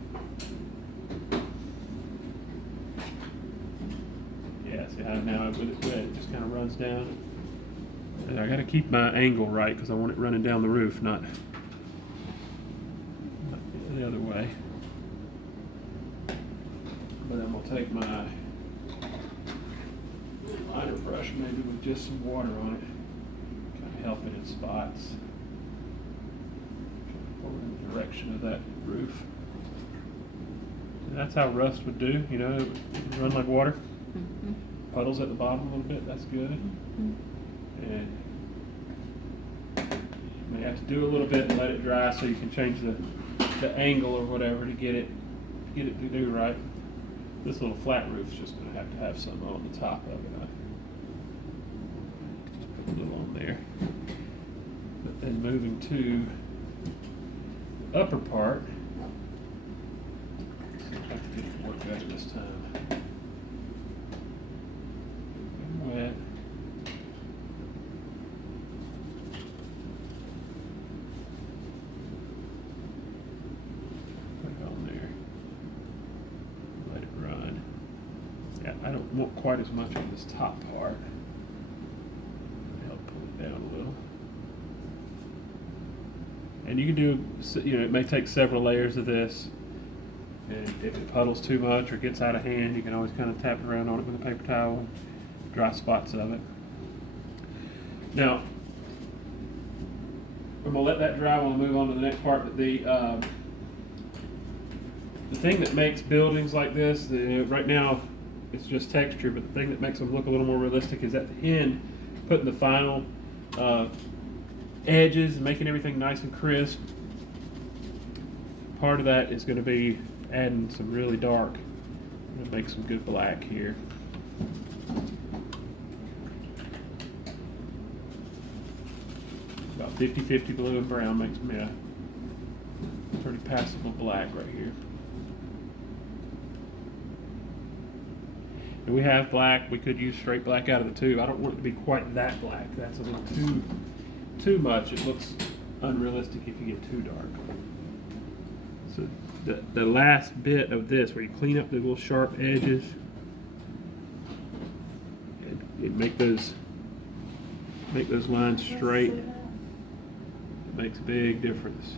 Yeah, see how now with it wet, it just kind of runs down. And I got to keep my angle right because I want it running down the roof, not the other way. But then we'll take my liner brush, maybe with just some water on it, kind of help it in spots. Pull in the direction of that roof. And that's how rust would do, it would run like water. Mm-hmm. Puddles at the bottom a little bit, that's good. Mm-hmm. And you may have to do a little bit and let it dry so you can change the angle or whatever to get it to do right. This little flat roof's just going to have some on the top of it. Just put a little on there. But then moving to the upper part, see if I can get it to work better this time. Wet. I don't want quite as much on this top part. Help pull it down a little. And you can do, it may take several layers of this. And if it puddles too much or gets out of hand, you can always kind of tap around on it with a paper towel, dry spots of it. Now, I'm gonna let that dry. We'll move on to the next part. But the thing that makes buildings like this, right now, it's just texture, but the thing that makes them look a little more realistic is at the end, putting the final edges and making everything nice and crisp. Part of that is going to be adding some really dark. I'm going to make some good black here. about 50-50 blue and brown makes me a pretty passable black right here. And we have black. We could use straight black out of the tube. I don't want it to be quite that black. That's a little too much. It looks unrealistic if you get too dark. So the last bit of this, where you clean up the little sharp edges and make those lines straight, it makes a big difference.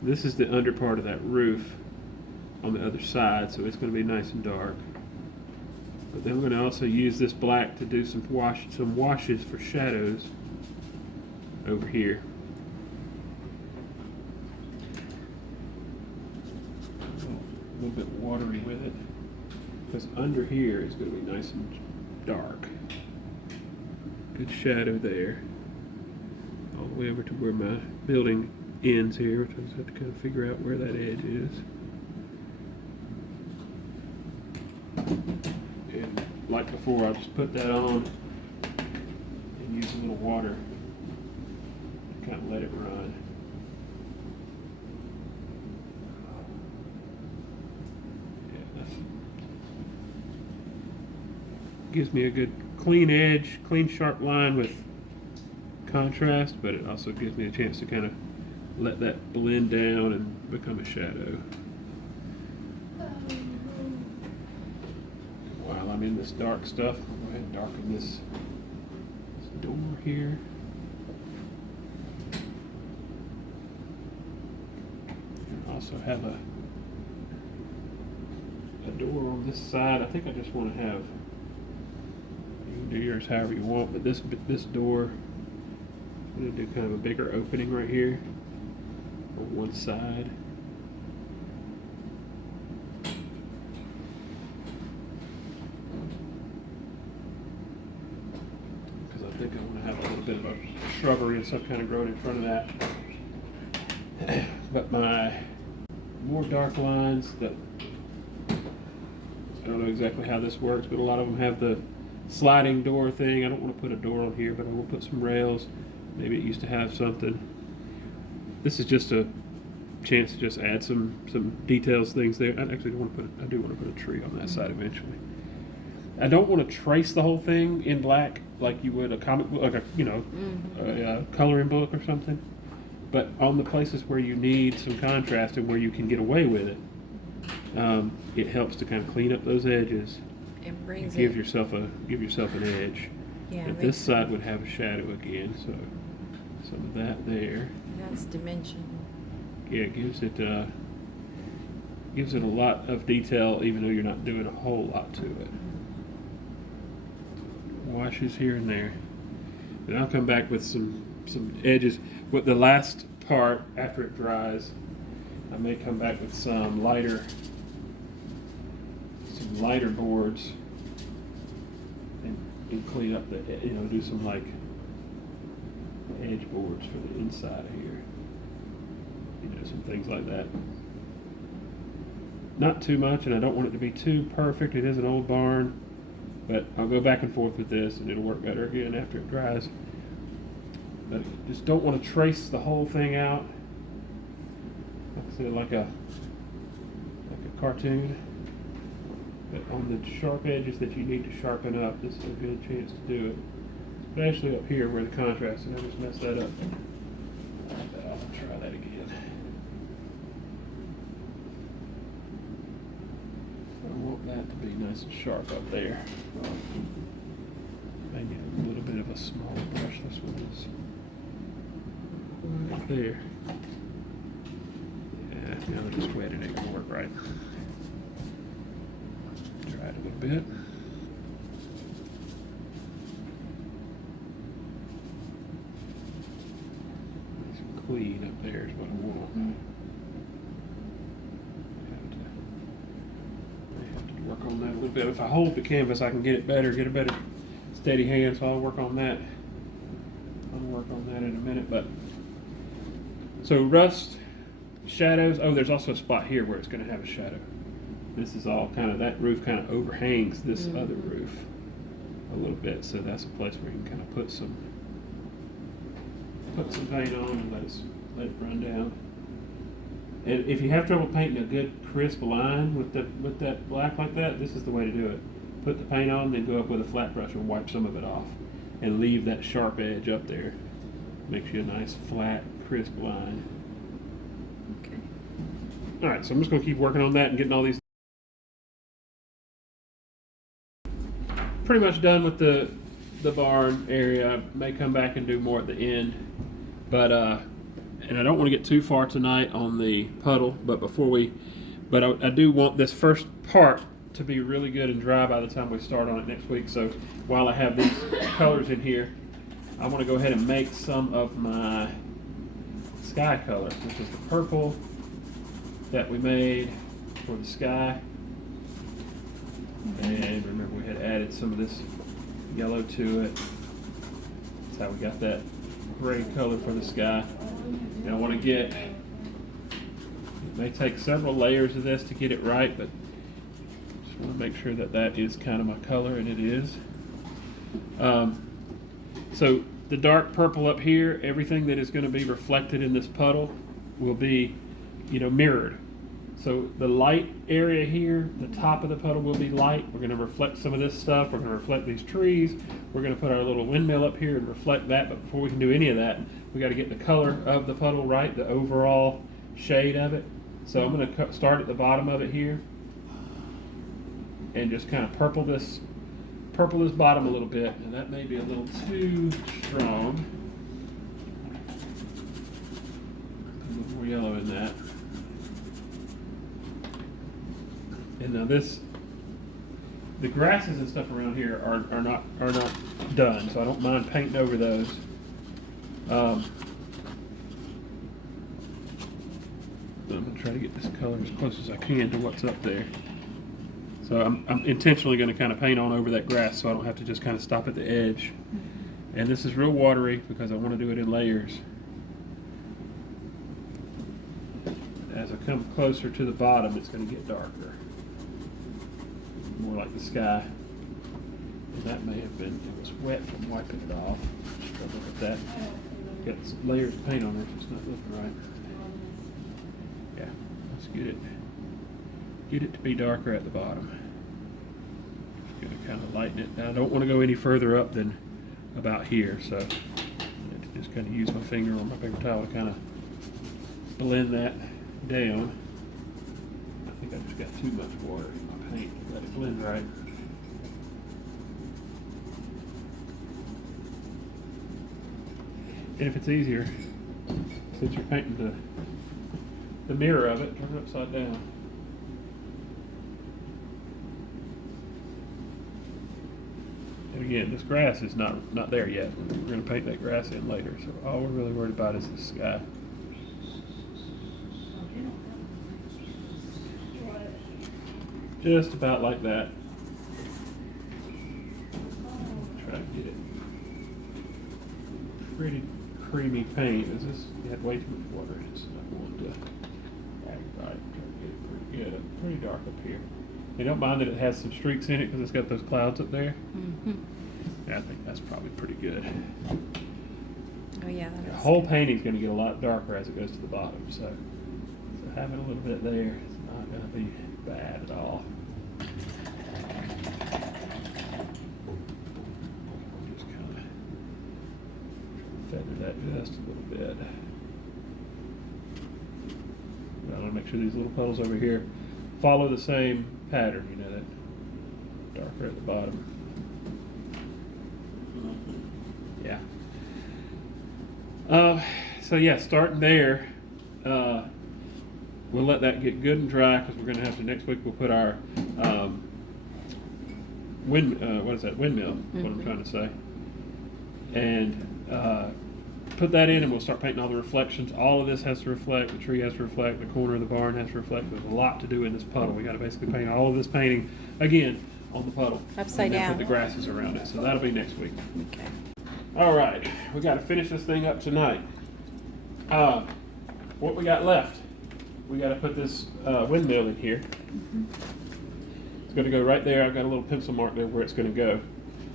This is the under part of that roof on the other side, so it's going to be nice and dark. But then we're going to also use this black to do some washes for shadows over here. A little bit watery with it, because under here is going to be nice and dark. Good shadow there, all the way over to where my building ends here, which I just have to kind of figure out where that edge is. And like before, I'll just put that on and use a little water to kind of let it run. Yeah, gives me a good clean edge, clean sharp line with contrast, but it also gives me a chance to kind of let that blend down and become a shadow. While I'm in this dark stuff, I'll go ahead and darken this door here. And also have a door on this side. I think I just want to have, you can do yours however you want, but this door, I'm going to do kind of a bigger opening right here on one side. Because I think I want to have a little bit of a shrubbery and stuff kind of growing in front of that. But my more dark lines, that I don't know exactly how this works, but a lot of them have the sliding door thing. I don't want to put a door on here, but I will put some rails. Maybe it used to have something. This is just a chance to just add some details, things there. I actually do want to put a tree on that side eventually. I don't want to trace the whole thing in black like you would a comic book, like a coloring book or something. But on the places where you need some contrast and where you can get away with it, it helps to kind of clean up those edges And brings and give it. yourself an edge. Yeah, And makes this side would have a shadow again, so some of that there. That's dimension. Yeah, it gives it a lot of detail, even though you're not doing a whole lot to it. Washes here and there. And I'll come back with some edges. With the last part, after it dries, I may come back with some lighter boards and clean up the, do some like edge boards for the inside of here. Some things like that. Not too much, and I don't want it to be too perfect. It is an old barn, but I'll go back and forth with this, and it'll work better again after it dries. But just don't want to trace the whole thing out. Like I said, like a cartoon. But on the sharp edges that you need to sharpen up, this is a good chance to do it. Especially up here where the contrast, and I just messed that up. I'll try that again. I want that to be nice and sharp up there. Maybe a little bit of a smaller brush. This one is right there. Yeah, now I just wet it, ain't gonna work right. Try it a little bit. Nice and clean up there is what I want. I have to work on that a little bit. If I hold the canvas, I can get a better steady hand, so I'll work on that. I'll work on that in a minute. But so rust, shadows. Oh, there's also a spot here where it's going to have a shadow. This is all kind of, that roof kind of overhangs this other roof a little bit, so that's a place where you can kind of put some put some paint on and let it run down. And if you have trouble painting a good crisp line with that black like that, this is the way to do it. Put the paint on, then go up with a flat brush and wipe some of it off, and leave that sharp edge up there. Makes you a nice flat, crisp line. Okay. All right, so I'm just going to keep working on that and getting all these. Pretty much done with the barn area. I may come back and do more at the end, but and I don't want to get too far tonight on the puddle. But I do want this first part to be really good and dry by the time we start on it next week. So while I have these colors in here, I want to go ahead and make some of my sky color, which is the purple that we made for the sky. And remember, we had added some of this yellow to it. That's how we got that gray color for the sky. And I want to get, it may take several layers of this to get it right, but just want to make sure that that is kind of my color, and it is. So the dark purple up here, everything that is going to be reflected in this puddle will be, mirrored. So the light area here, the top of the puddle will be light. We're going to reflect some of this stuff. We're going to reflect these trees. We're going to put our little windmill up here and reflect that. But before we can do any of that, we got to get the color of the puddle right, the overall shade of it. So I'm going to start at the bottom of it here and just kind of purple this bottom a little bit. And that may be a little too strong. A little more yellow in that. And now the grasses and stuff around here are not done, so I don't mind painting over those. I'm gonna try to get this color as close as I can to what's up there. So I'm intentionally gonna kind of paint on over that grass so I don't have to just kind of stop at the edge. And this is real watery because I want to do it in layers. As I come closer to the bottom, it's going to get darker. More like the sky. And that may have been, it was wet from wiping it off. Just look at that. Got some layers of paint on there, so it's not looking right. Yeah, let's get it to be darker at the bottom. Just going to kind of lighten it. Now I don't want to go any further up than about here, so I have to just kind of use my finger on my paper towel to kind of blend that down. I think I just got too much water in my paint to let it blend right. And if it's easier, since you're painting the mirror of it, turn it upside down. And again, this grass is not there yet. We're going to paint that grass in later, so all we're really worried about is the sky. Just about like that. Try to get it pretty creamy paint. Is this? You had way too much water in it, so I want to add right. Try to get it pretty good, pretty dark up here. You don't mind that it has some streaks in it because it's got those clouds up there. Mm-hmm. Yeah, I think that's probably pretty good. Oh yeah, The whole painting's going to get a lot darker as it goes to the bottom, so having a little bit there is not going to be bad at all. Just kind of feather that just a little bit. I want to make sure these little puddles over here follow the same pattern, that darker at the bottom. Yeah. So yeah, starting there, we'll let that get good and dry because we're going to have to, next week we'll put our windmill, what I'm trying to say, and put that in, and we'll start painting all the reflections. All of this has to reflect, the tree has to reflect, the corner of the barn has to reflect. There's a lot to do in this puddle. We got to basically paint all of this painting again on the puddle. Upside down. Put the grasses around it, so that'll be next week. Okay. All right, we got to finish this thing up tonight. What we got left? We got to put this windmill in here. It's going to go right there. I've got a little pencil mark there where it's going to go.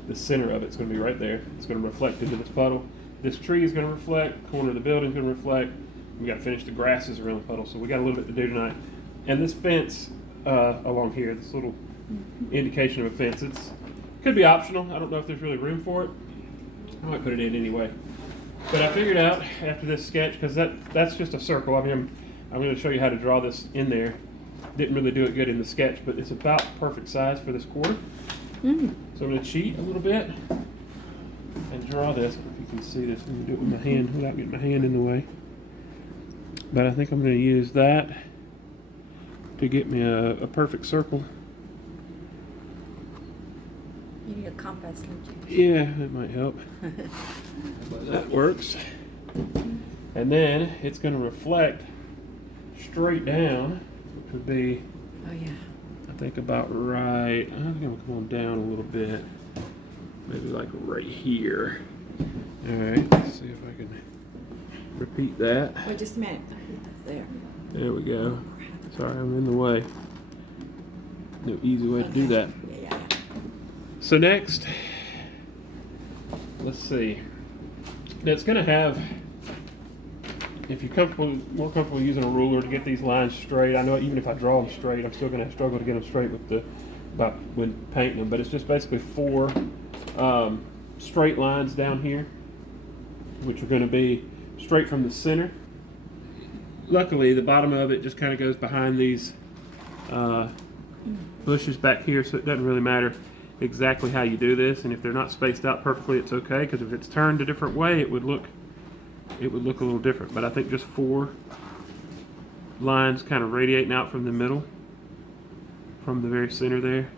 The center of it's going to be right there. It's going to reflect into this puddle. This tree is going to reflect, corner of the building is going to reflect. We got to finish the grasses around the puddle, so we got a little bit to do tonight. And this fence along here, this little indication of a fence, it's could be optional. I don't know if there's really room for it. I might put it in anyway. But I figured out after this sketch, because that's just a circle. I mean, I'm going to show you how to draw this in there. Didn't really do it good in the sketch, but it's about perfect size for this quarter. So I'm going to cheat a little bit and draw this. If you can see this, I'm going to do it with my hand without getting my hand in the way. But I think I'm going to use that to get me a perfect circle. You need a compass, don't you? Yeah, that might help. But that works. And then it's going to reflect straight down, which would be, Oh, yeah. I think, about right. I'm going to come on down a little bit. Maybe like right here. All right, let's see if I can repeat that. Wait just a minute. There. There we go. Sorry, I'm in the way. No easy way to do that. Yeah. So next, let's see. Now it's going to have, if you're more comfortable using a ruler to get these lines straight. I know even if I draw them straight, I'm still going to struggle to get them straight when painting them. But it's just basically 4 straight lines down here, which are going to be straight from the center. Luckily, the bottom of it just kind of goes behind these bushes back here, so it doesn't really matter exactly how you do this. And if they're not spaced out perfectly, it's okay, because if it's turned a different way, it would look a little different. But I think just 4 lines kind of radiating out from the middle, from the very center there.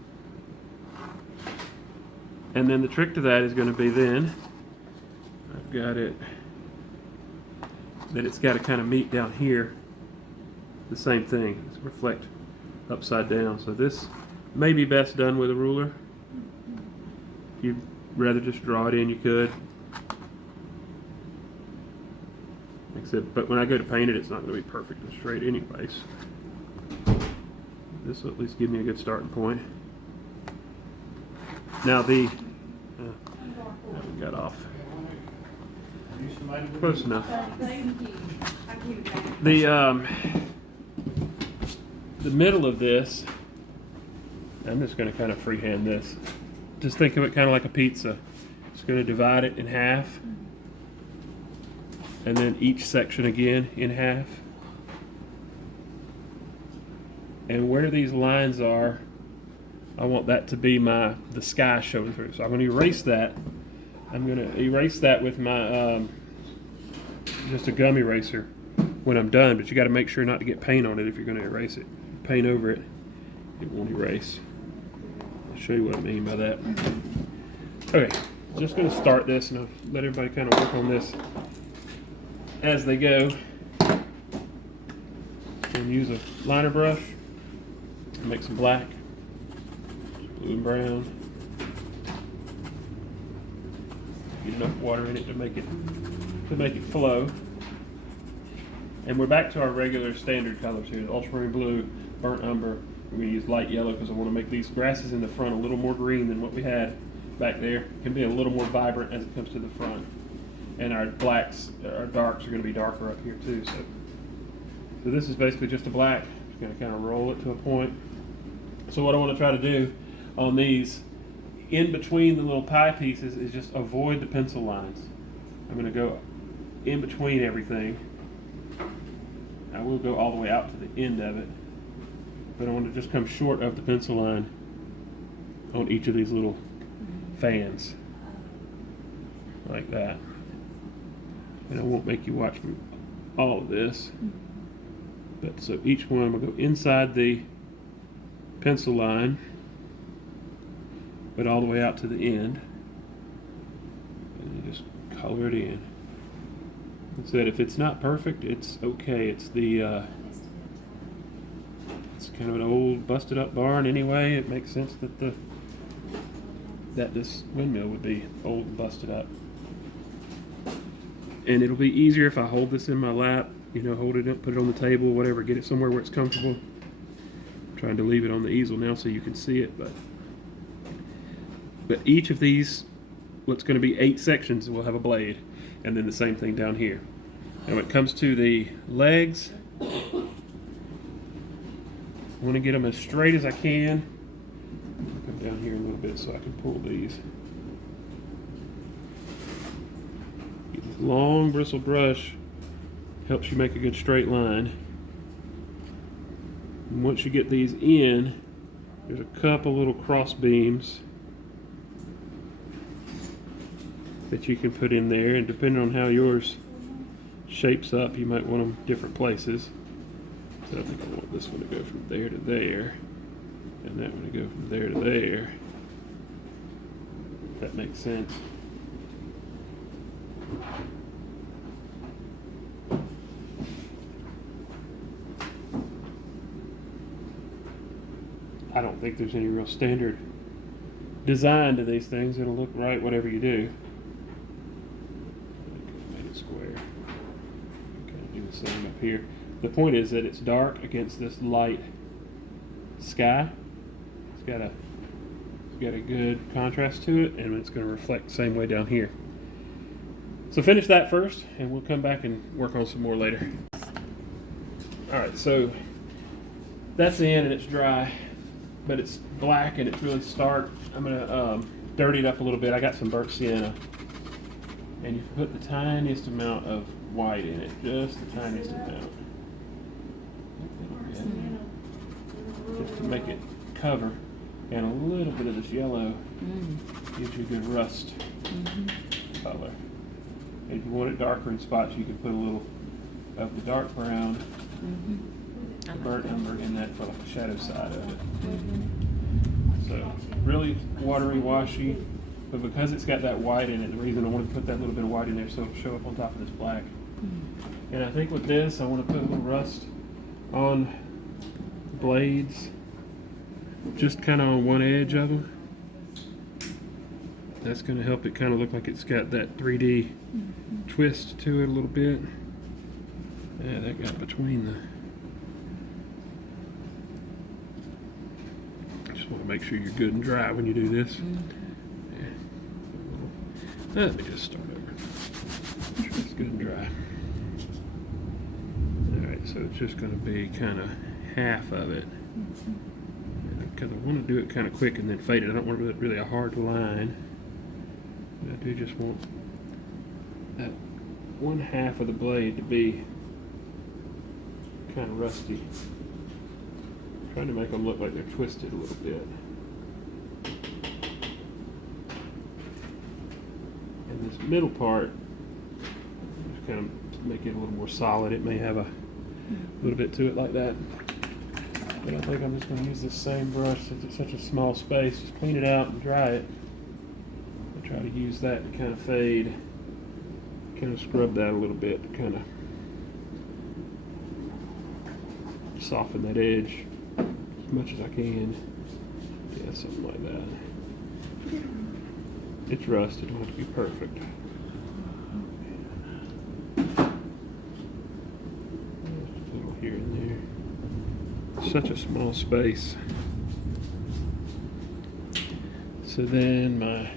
And then the trick to that is going to be then, I've got it, that it's got to kind of meet down here, the same thing. It's reflect upside down. So this may be best done with a ruler. If you'd rather just draw it in, you could. But when I go to paint it, it's not going to be perfect and straight anyways. This will at least give me a good starting point. Now that got off. Close enough. The middle of this, I'm just going to kind of freehand this. Just think of it kind of like a pizza. Just going to divide it in half, and then each section again in half. And where these lines are, I want that to be the sky showing through. So I'm going to erase that. I'm going to erase that with my just a gum eraser when I'm done, but you got to make sure not to get paint on it if you're going to erase it. Paint over it, it won't erase. I'll show you what I mean by that. Okay, just going to start this, and I'll let everybody kind of work on this as they go. And use a liner brush and make some black, blue and brown. Get enough water in it to make it flow. And we're back to our regular standard colors here: the Ultramarine Blue, burnt umber. We're going to use light yellow because I want to make these grasses in the front a little more green than what we had back there. It can be a little more vibrant as it comes to the front. And our blacks, our darks are going to be darker up here too. So this is basically just a black. Just going to kind of roll it to a point. So what I want to try to do on these, in between the little pie pieces, is just avoid the pencil lines. I'm going to go in between everything. I will go all the way out to the end of it, but I want to just come short of the pencil line on each of these little fans, like that. And I won't make you watch me all of this, but so each one I'm going to go inside the pencil line, but all the way out to the end, and you just color it in. I said, if it's not perfect, it's okay. It's it's kind of an old busted up barn anyway. It makes sense that this windmill would be old and busted up. And it'll be easier if I hold this in my lap, hold it up, put it on the table, whatever, get it somewhere where it's comfortable. I'm trying to leave it on the easel now so you can see it, but each of these, what's going to be 8 sections, will have a blade. and then the same thing down here. And when it comes to the legs, I want to get them as straight as I can. Come down here a little bit so I can pull these. Get this long bristle brush helps you make a good straight line. And once you get these in, there's a couple little cross beams that you can put in there, and depending on how yours shapes up, you might want them different places. So I think I want this one to go from there to there, and that one to go from there to there. If that makes sense. I don't think there's any real standard design to these things. It'll look right whatever you do. Make it square. Kind of do the same up here. The point is that it's dark against this light sky. It's got a good contrast to it, and it's going to reflect the same way down here. So finish that first, and we'll come back and work on some more later. All right, so that's in and it's dry, but it's black and it's really stark. I'm gonna dirty it up a little bit. I got some burnt sienna, and you put the tiniest amount of white in it, just the tiniest amount, just to make it cover. And a little bit of this yellow gives you a good rust color. And if you want it darker in spots, you can put a little of the dark brown, burnt umber in that for like the shadow side of it. So really watery, washy, but because it's got that white in it, the reason I wanted to put that little bit of white in there so it'll show up on top of this black. And I think with this, I want to put a little rust on the blades, just kind of on one edge of them. That's going to help it kind of look like it's got that 3D twist to it a little bit. Yeah, that got between the... Just want to make sure you're good and dry when you do this. Yeah. Let me just start over. Make sure it's good and dry. Alright, so it's just going to be kind of half of it. Because I want to do it kind of quick and then fade it. I don't want really a hard line. But I do just want that one half of the blade to be kind of rusty. I'm trying to make them look like they're twisted a little bit. And this middle part, just kind of make it a little more solid. It may have a little bit to it like that. But I think I'm just going to use this same brush since it's such a small space. Just clean it out and dry it. I'll try to use that to kind of fade. Kind of scrub that a little bit to kind of soften that edge as much as I can. Yeah, something like that. It's rust, it don't have to be perfect. Just a little here and there. Such a small space. So then my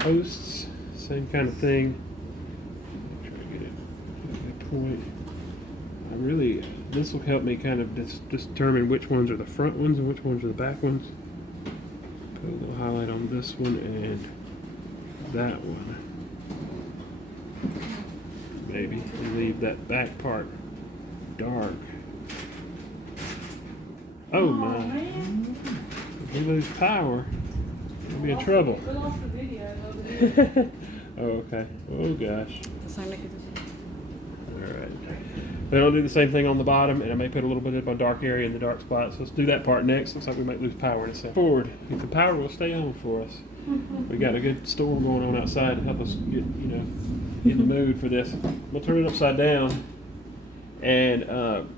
posts, same kind of thing. Try to get it at a good point. This will help me kind of determine which ones are the front ones and which ones are the back ones. Put a little highlight on this one and that one. Maybe and leave that back part dark. Oh my! If we lose power, we'll be in trouble. We lost the video. Oh, okay. Oh gosh. Alright. Alright. Then I'll do the same thing on the bottom, and I may put a little bit of my dark area in the dark spots. Let's do that part next. Looks like we might lose power in a second. Forward. If the power will stay on for us. We got a good storm going on outside to help us get, in the mood for this. We'll turn it upside down and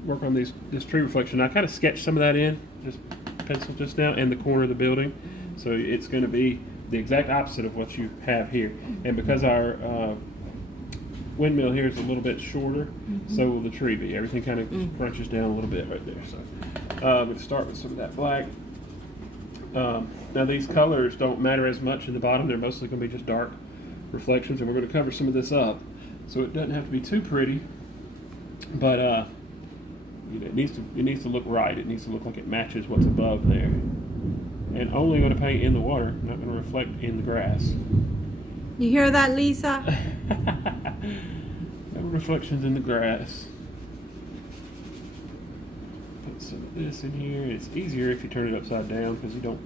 work on this tree reflection. I kind of sketched some of that in, just pencil just now, in the corner of the building. So it's going to be the exact opposite of what you have here. And because our windmill here is a little bit shorter, so will the tree be. Everything kind of crunches down a little bit right there. So we'll start with some of that black. Now these colors don't matter as much in the bottom. They're mostly going to be just dark reflections, and we're going to cover some of this up so it doesn't have to be too pretty, but you know, it needs to look right. It needs to look like it matches what's above there. And only going to paint in the water, not going to reflect in the grass. You hear that, Lisa? No reflections in the grass. Put some of this in here. It's easier if you turn it upside down because you don't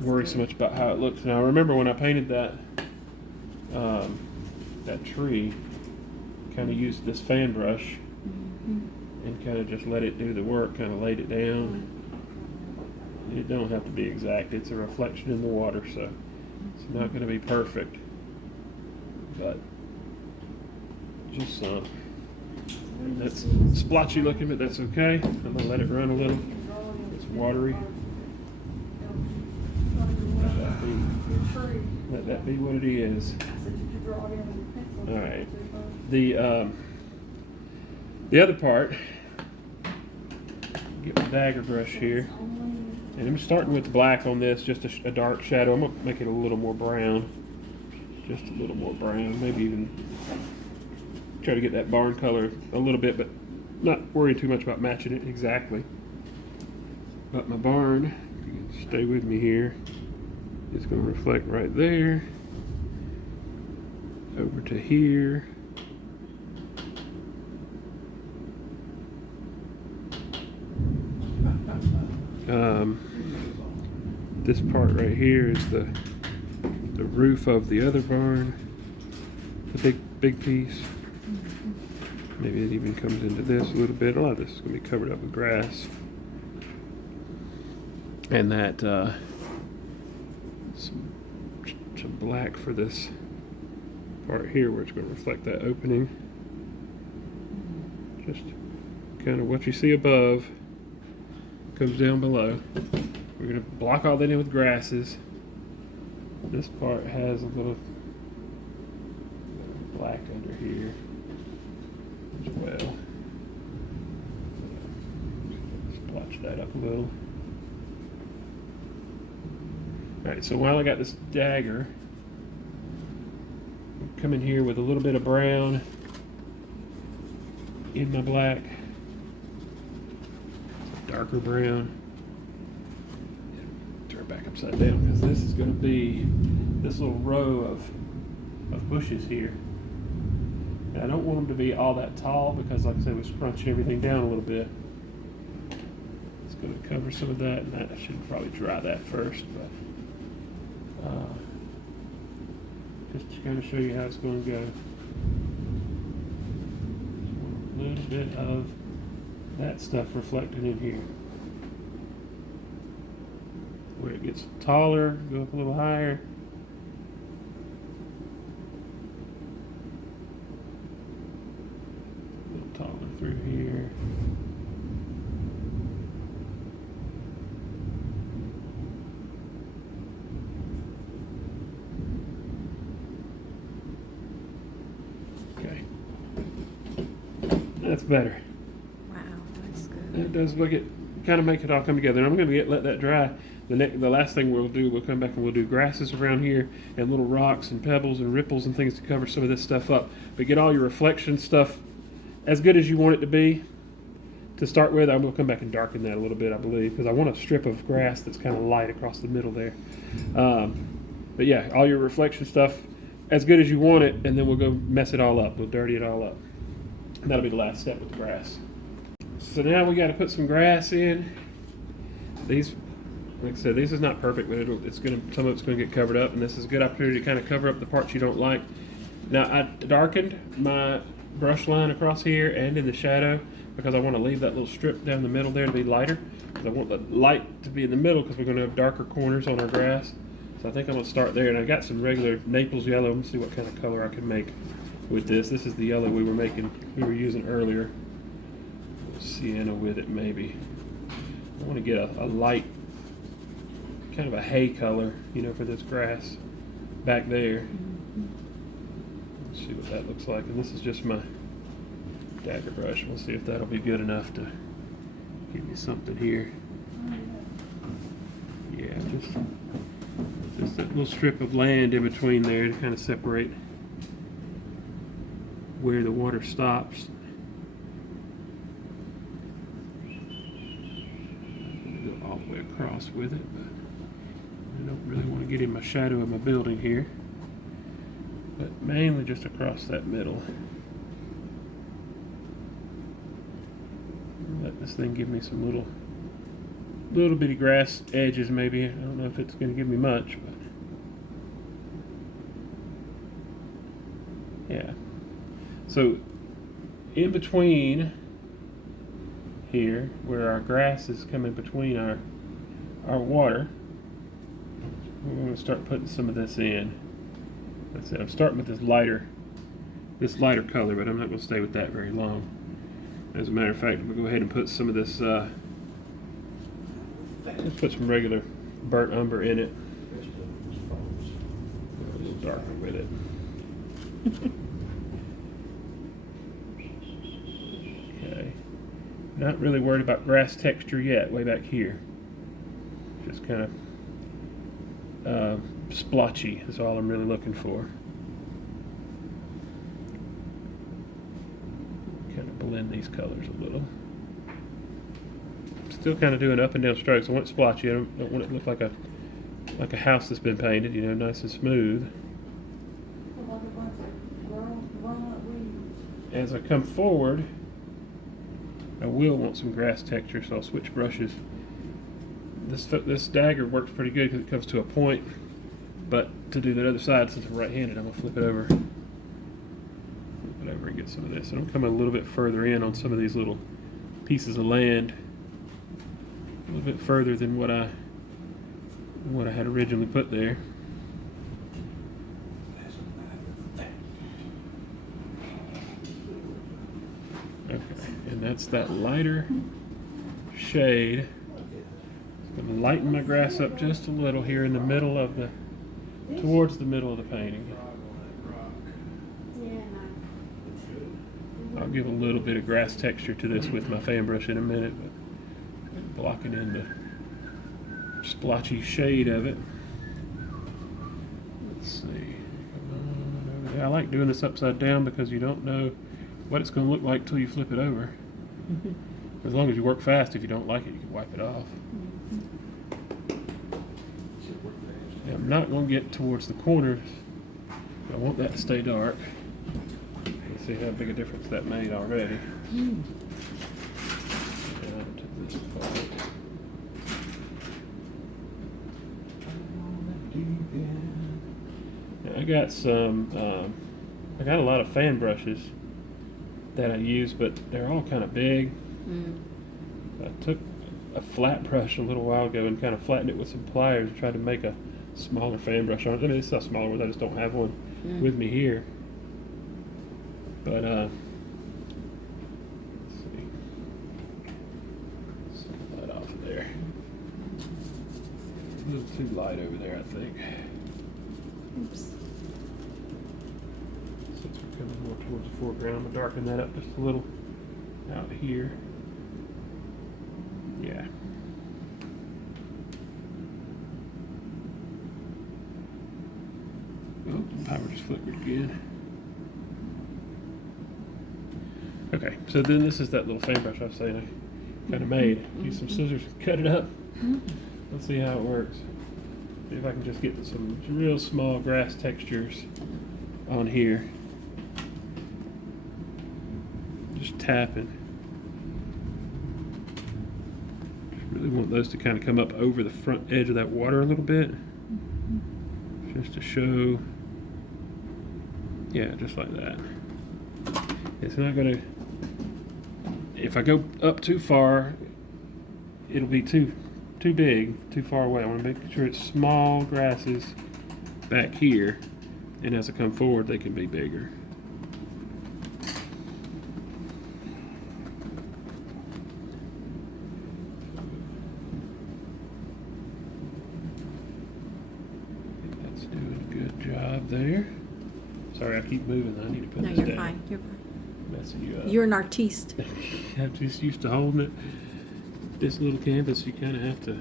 worry so much about how it looks. Now remember when I painted that that tree, kind of used this fan brush and kind of just let it do the work, kind of laid it down. It don't have to be exact. It's a reflection in the water, so it's not going to be perfect, but just some. That's splotchy looking, but that's okay. I'm going to let it run a little. It's watery. Let that be what it is. All right. The other part, get my dagger brush here. And I'm starting with black on this, just a dark shadow. I'm going to make it a little more brown. Just a little more brown. Maybe even try to get that barn color a little bit, but not worrying too much about matching it exactly. But my barn, you can stay with me here, is going to reflect right there. Over to here. This part right here is the roof of the other barn, the big piece. Maybe it even comes into this a little bit. A lot of this is going to be covered up with grass. And that some black for this part here where it's going to reflect that opening. Just kind of what you see above comes down below. We're going to block all that in with grasses. This part has a little black under here as well. Splotch that up a little. Alright, so while I got this dagger, I'm coming here with a little bit of brown in my black. Darker brown. Turn back upside down because this is going to be this little row of bushes here. And I don't want them to be all that tall because, like I said, we're scrunching everything down a little bit. It's going to cover some of that, and I should probably dry that first. But just to kind of show you how it's going to go. A little bit of that stuff reflected in here. Where it gets taller, go up a little higher. A little taller through here. Okay. That's better. Wow, that's good. It does look it, kind of make it all come together. And I'm going to let that dry. The last thing we'll do, we'll come back and we'll do grasses around here and little rocks and pebbles and ripples and things to cover some of this stuff up. But get all your reflection stuff as good as you want it to be. To start with, I'm going to come back and darken that a little bit, I believe, because I want a strip of grass that's kind of light across the middle there. But yeah, all your reflection stuff as good as you want it, and then we'll go mess it all up. We'll dirty it all up. And that'll be the last step with the grass. So now we got to put some grass in. These, like I said, this is not perfect, but some of it's going to get covered up, and this is a good opportunity to kind of cover up the parts you don't like. Now I darkened my brush line across here and in the shadow because I want to leave that little strip down the middle there to be lighter. Because I want the light to be in the middle because we're going to have darker corners on our grass. So I think I'm going to start there, and I got some regular Naples Yellow. Let's see what kind of color I can make with this. This is the yellow we were using earlier. Sienna with it, maybe. I want to get a light, kind of a hay color, for this grass back there. Let's see what that looks like. And this is just my dagger brush. We'll see if that'll be good enough to give you something here. Yeah, just that little strip of land in between there to kind of separate where the water stops. I'm gonna go all the way across with it, but I don't really want to get in my shadow of my building here. But mainly just across that middle. Let this thing give me some little bitty grass edges maybe. I don't know if it's going to give me much, but yeah. So in between here, where our grass is coming between our water, we're going to start putting some of this in. Like I said, I'm starting with this lighter color, but I'm not going to stay with that very long. As a matter of fact, I'm going to go ahead and put some of this, let's put some regular burnt umber in it. A little darker with it. Okay. Not really worried about grass texture yet, way back here. Just kind of splotchy is all I'm really looking for. Kind of blend these colors a little. Still kind of doing up and down strokes. I want it splotchy. I don't want it to look like a house that's been painted, you know, nice and smooth. As I come forward, I will want some grass texture, so I'll switch brushes. This dagger works pretty good because it comes to a point, but to do that other side, since I'm right-handed, I'm going to flip it over and get some of this. And I'm coming a little bit further in on some of these little pieces of land, a little bit further than what I had originally put there. Okay, and that's that lighter shade. I'm going to lighten my grass up just a little here in the middle of towards the middle of the painting. I'll give a little bit of grass texture to this with my fan brush in a minute, but blocking in the splotchy shade of it. Let's see. I like doing this upside down because you don't know what it's going to look like till you flip it over. As long as you work fast, if you don't like it, you can wipe it off. Yeah, I'm not going to get towards the corners. I want that to stay dark. Let's see how big a difference that made already. I got I got a lot of fan brushes that I use, but they're all kind of big. I took a flat brush a little while ago and kind of flattened it with some pliers and tried to make a smaller fan brush on it. I mean, it's a smaller one, I just don't have one with me here. But let's see. Set that off of there. A little too light over there, I think. Oops. Since we're coming more towards the foreground, I'm going to darken that up just a little out here. Yeah. Oh, the power just flickered again. Okay, so then this is that little fan brush I was saying I kind of made. Use some scissors, cut it up. Let's see how it works. See if I can just get some real small grass textures on here. Just tapping. Just really want those to kind of come up over the front edge of that water a little bit. Just to show, yeah, just like that. It's not gonna, if I go up too far, it'll be too big, too far away. I want to make sure it's small grasses back here, and as I come forward, they can be bigger. That's doing a good job there. Sorry, I keep moving. I need to put No, this you're down. fine. You're fine. Messing you up. You're an artiste. I'm just used to holding it. This little canvas, you kind of have to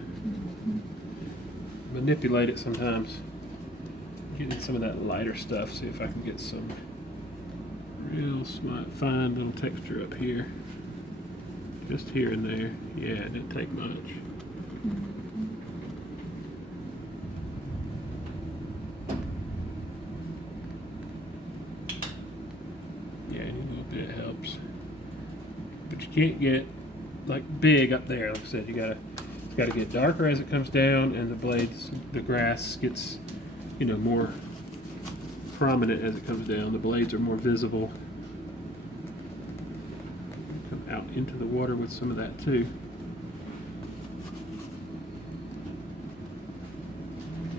manipulate it sometimes. getting some of that lighter stuff, see if I can get some real fine little texture up here. Just here and there. Yeah, it didn't take much. Yeah, any little bit helps. But you can't get like big up there. Like I said, it's gotta get darker as it comes down, and the blades, the grass gets, more prominent as it comes down. The blades are more visible. Come out into the water with some of that too.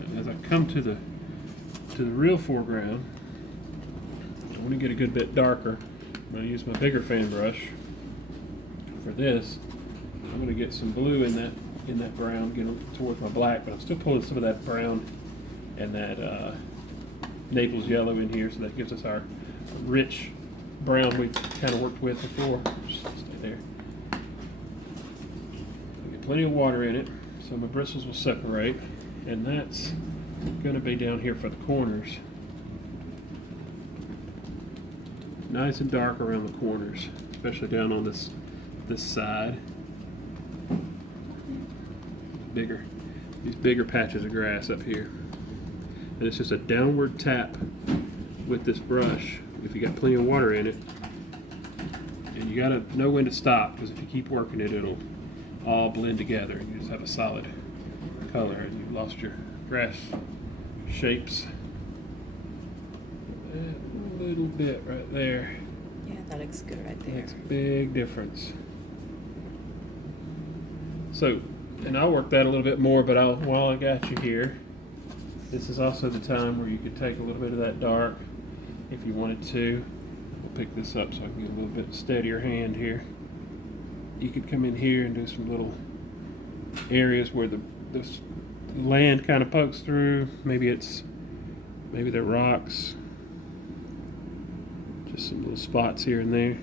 And as I come to the real foreground, I want to get a good bit darker. I'm going to use my bigger fan brush for this. I'm going to get some blue in that brown, get it towards my black, but I'm still pulling some of that brown and that Naples Yellow in here, so that gives us our rich brown we've kind of worked with before. Just stay there. Get plenty of water in it, so my bristles will separate, and that's going to be down here for the corners. Nice and dark around the corners, especially down on this side. These bigger patches of grass up here. And it's just a downward tap with this brush if you got plenty of water in it. And you gotta know when to stop, because if you keep working it, it'll all blend together and you just have a solid color, and you've lost your grass shapes. That little bit right there. Yeah, that looks good right there. Makes a big difference. So, and I'll work that a little bit more, but while I got you here, this is also the time where you could take a little bit of that dark if you wanted to. We'll pick this up so I can get a little bit steadier hand here. You could come in here and do some little areas where the land kind of pokes through. Maybe they're rocks. Just some little spots here and there.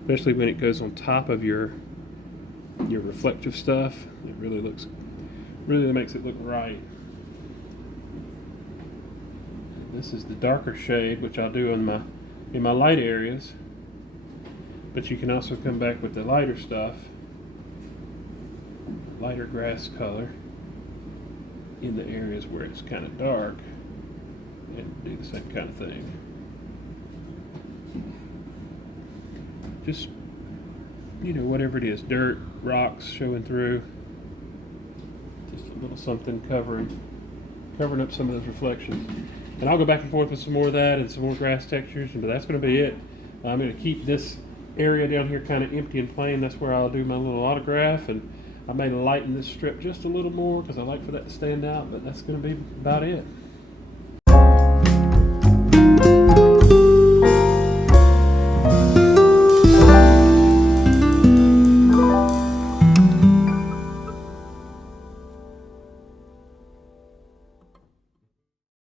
Especially when it goes on top of your reflective stuff. It really makes it look right. This is the darker shade, which I'll do in my light areas. But you can also come back with the lighter stuff, lighter grass color, in the areas where it's kind of dark, and do the same kind of thing. Just, whatever it is, dirt, rocks showing through, just a little something covering up some of those reflections. And I'll go back and forth with some more of that and some more grass textures, but that's going to be it. I'm going to keep this area down here kind of empty and plain. That's where I'll do my little autograph, and I may lighten this strip just a little more because I like for that to stand out, but that's going to be about it.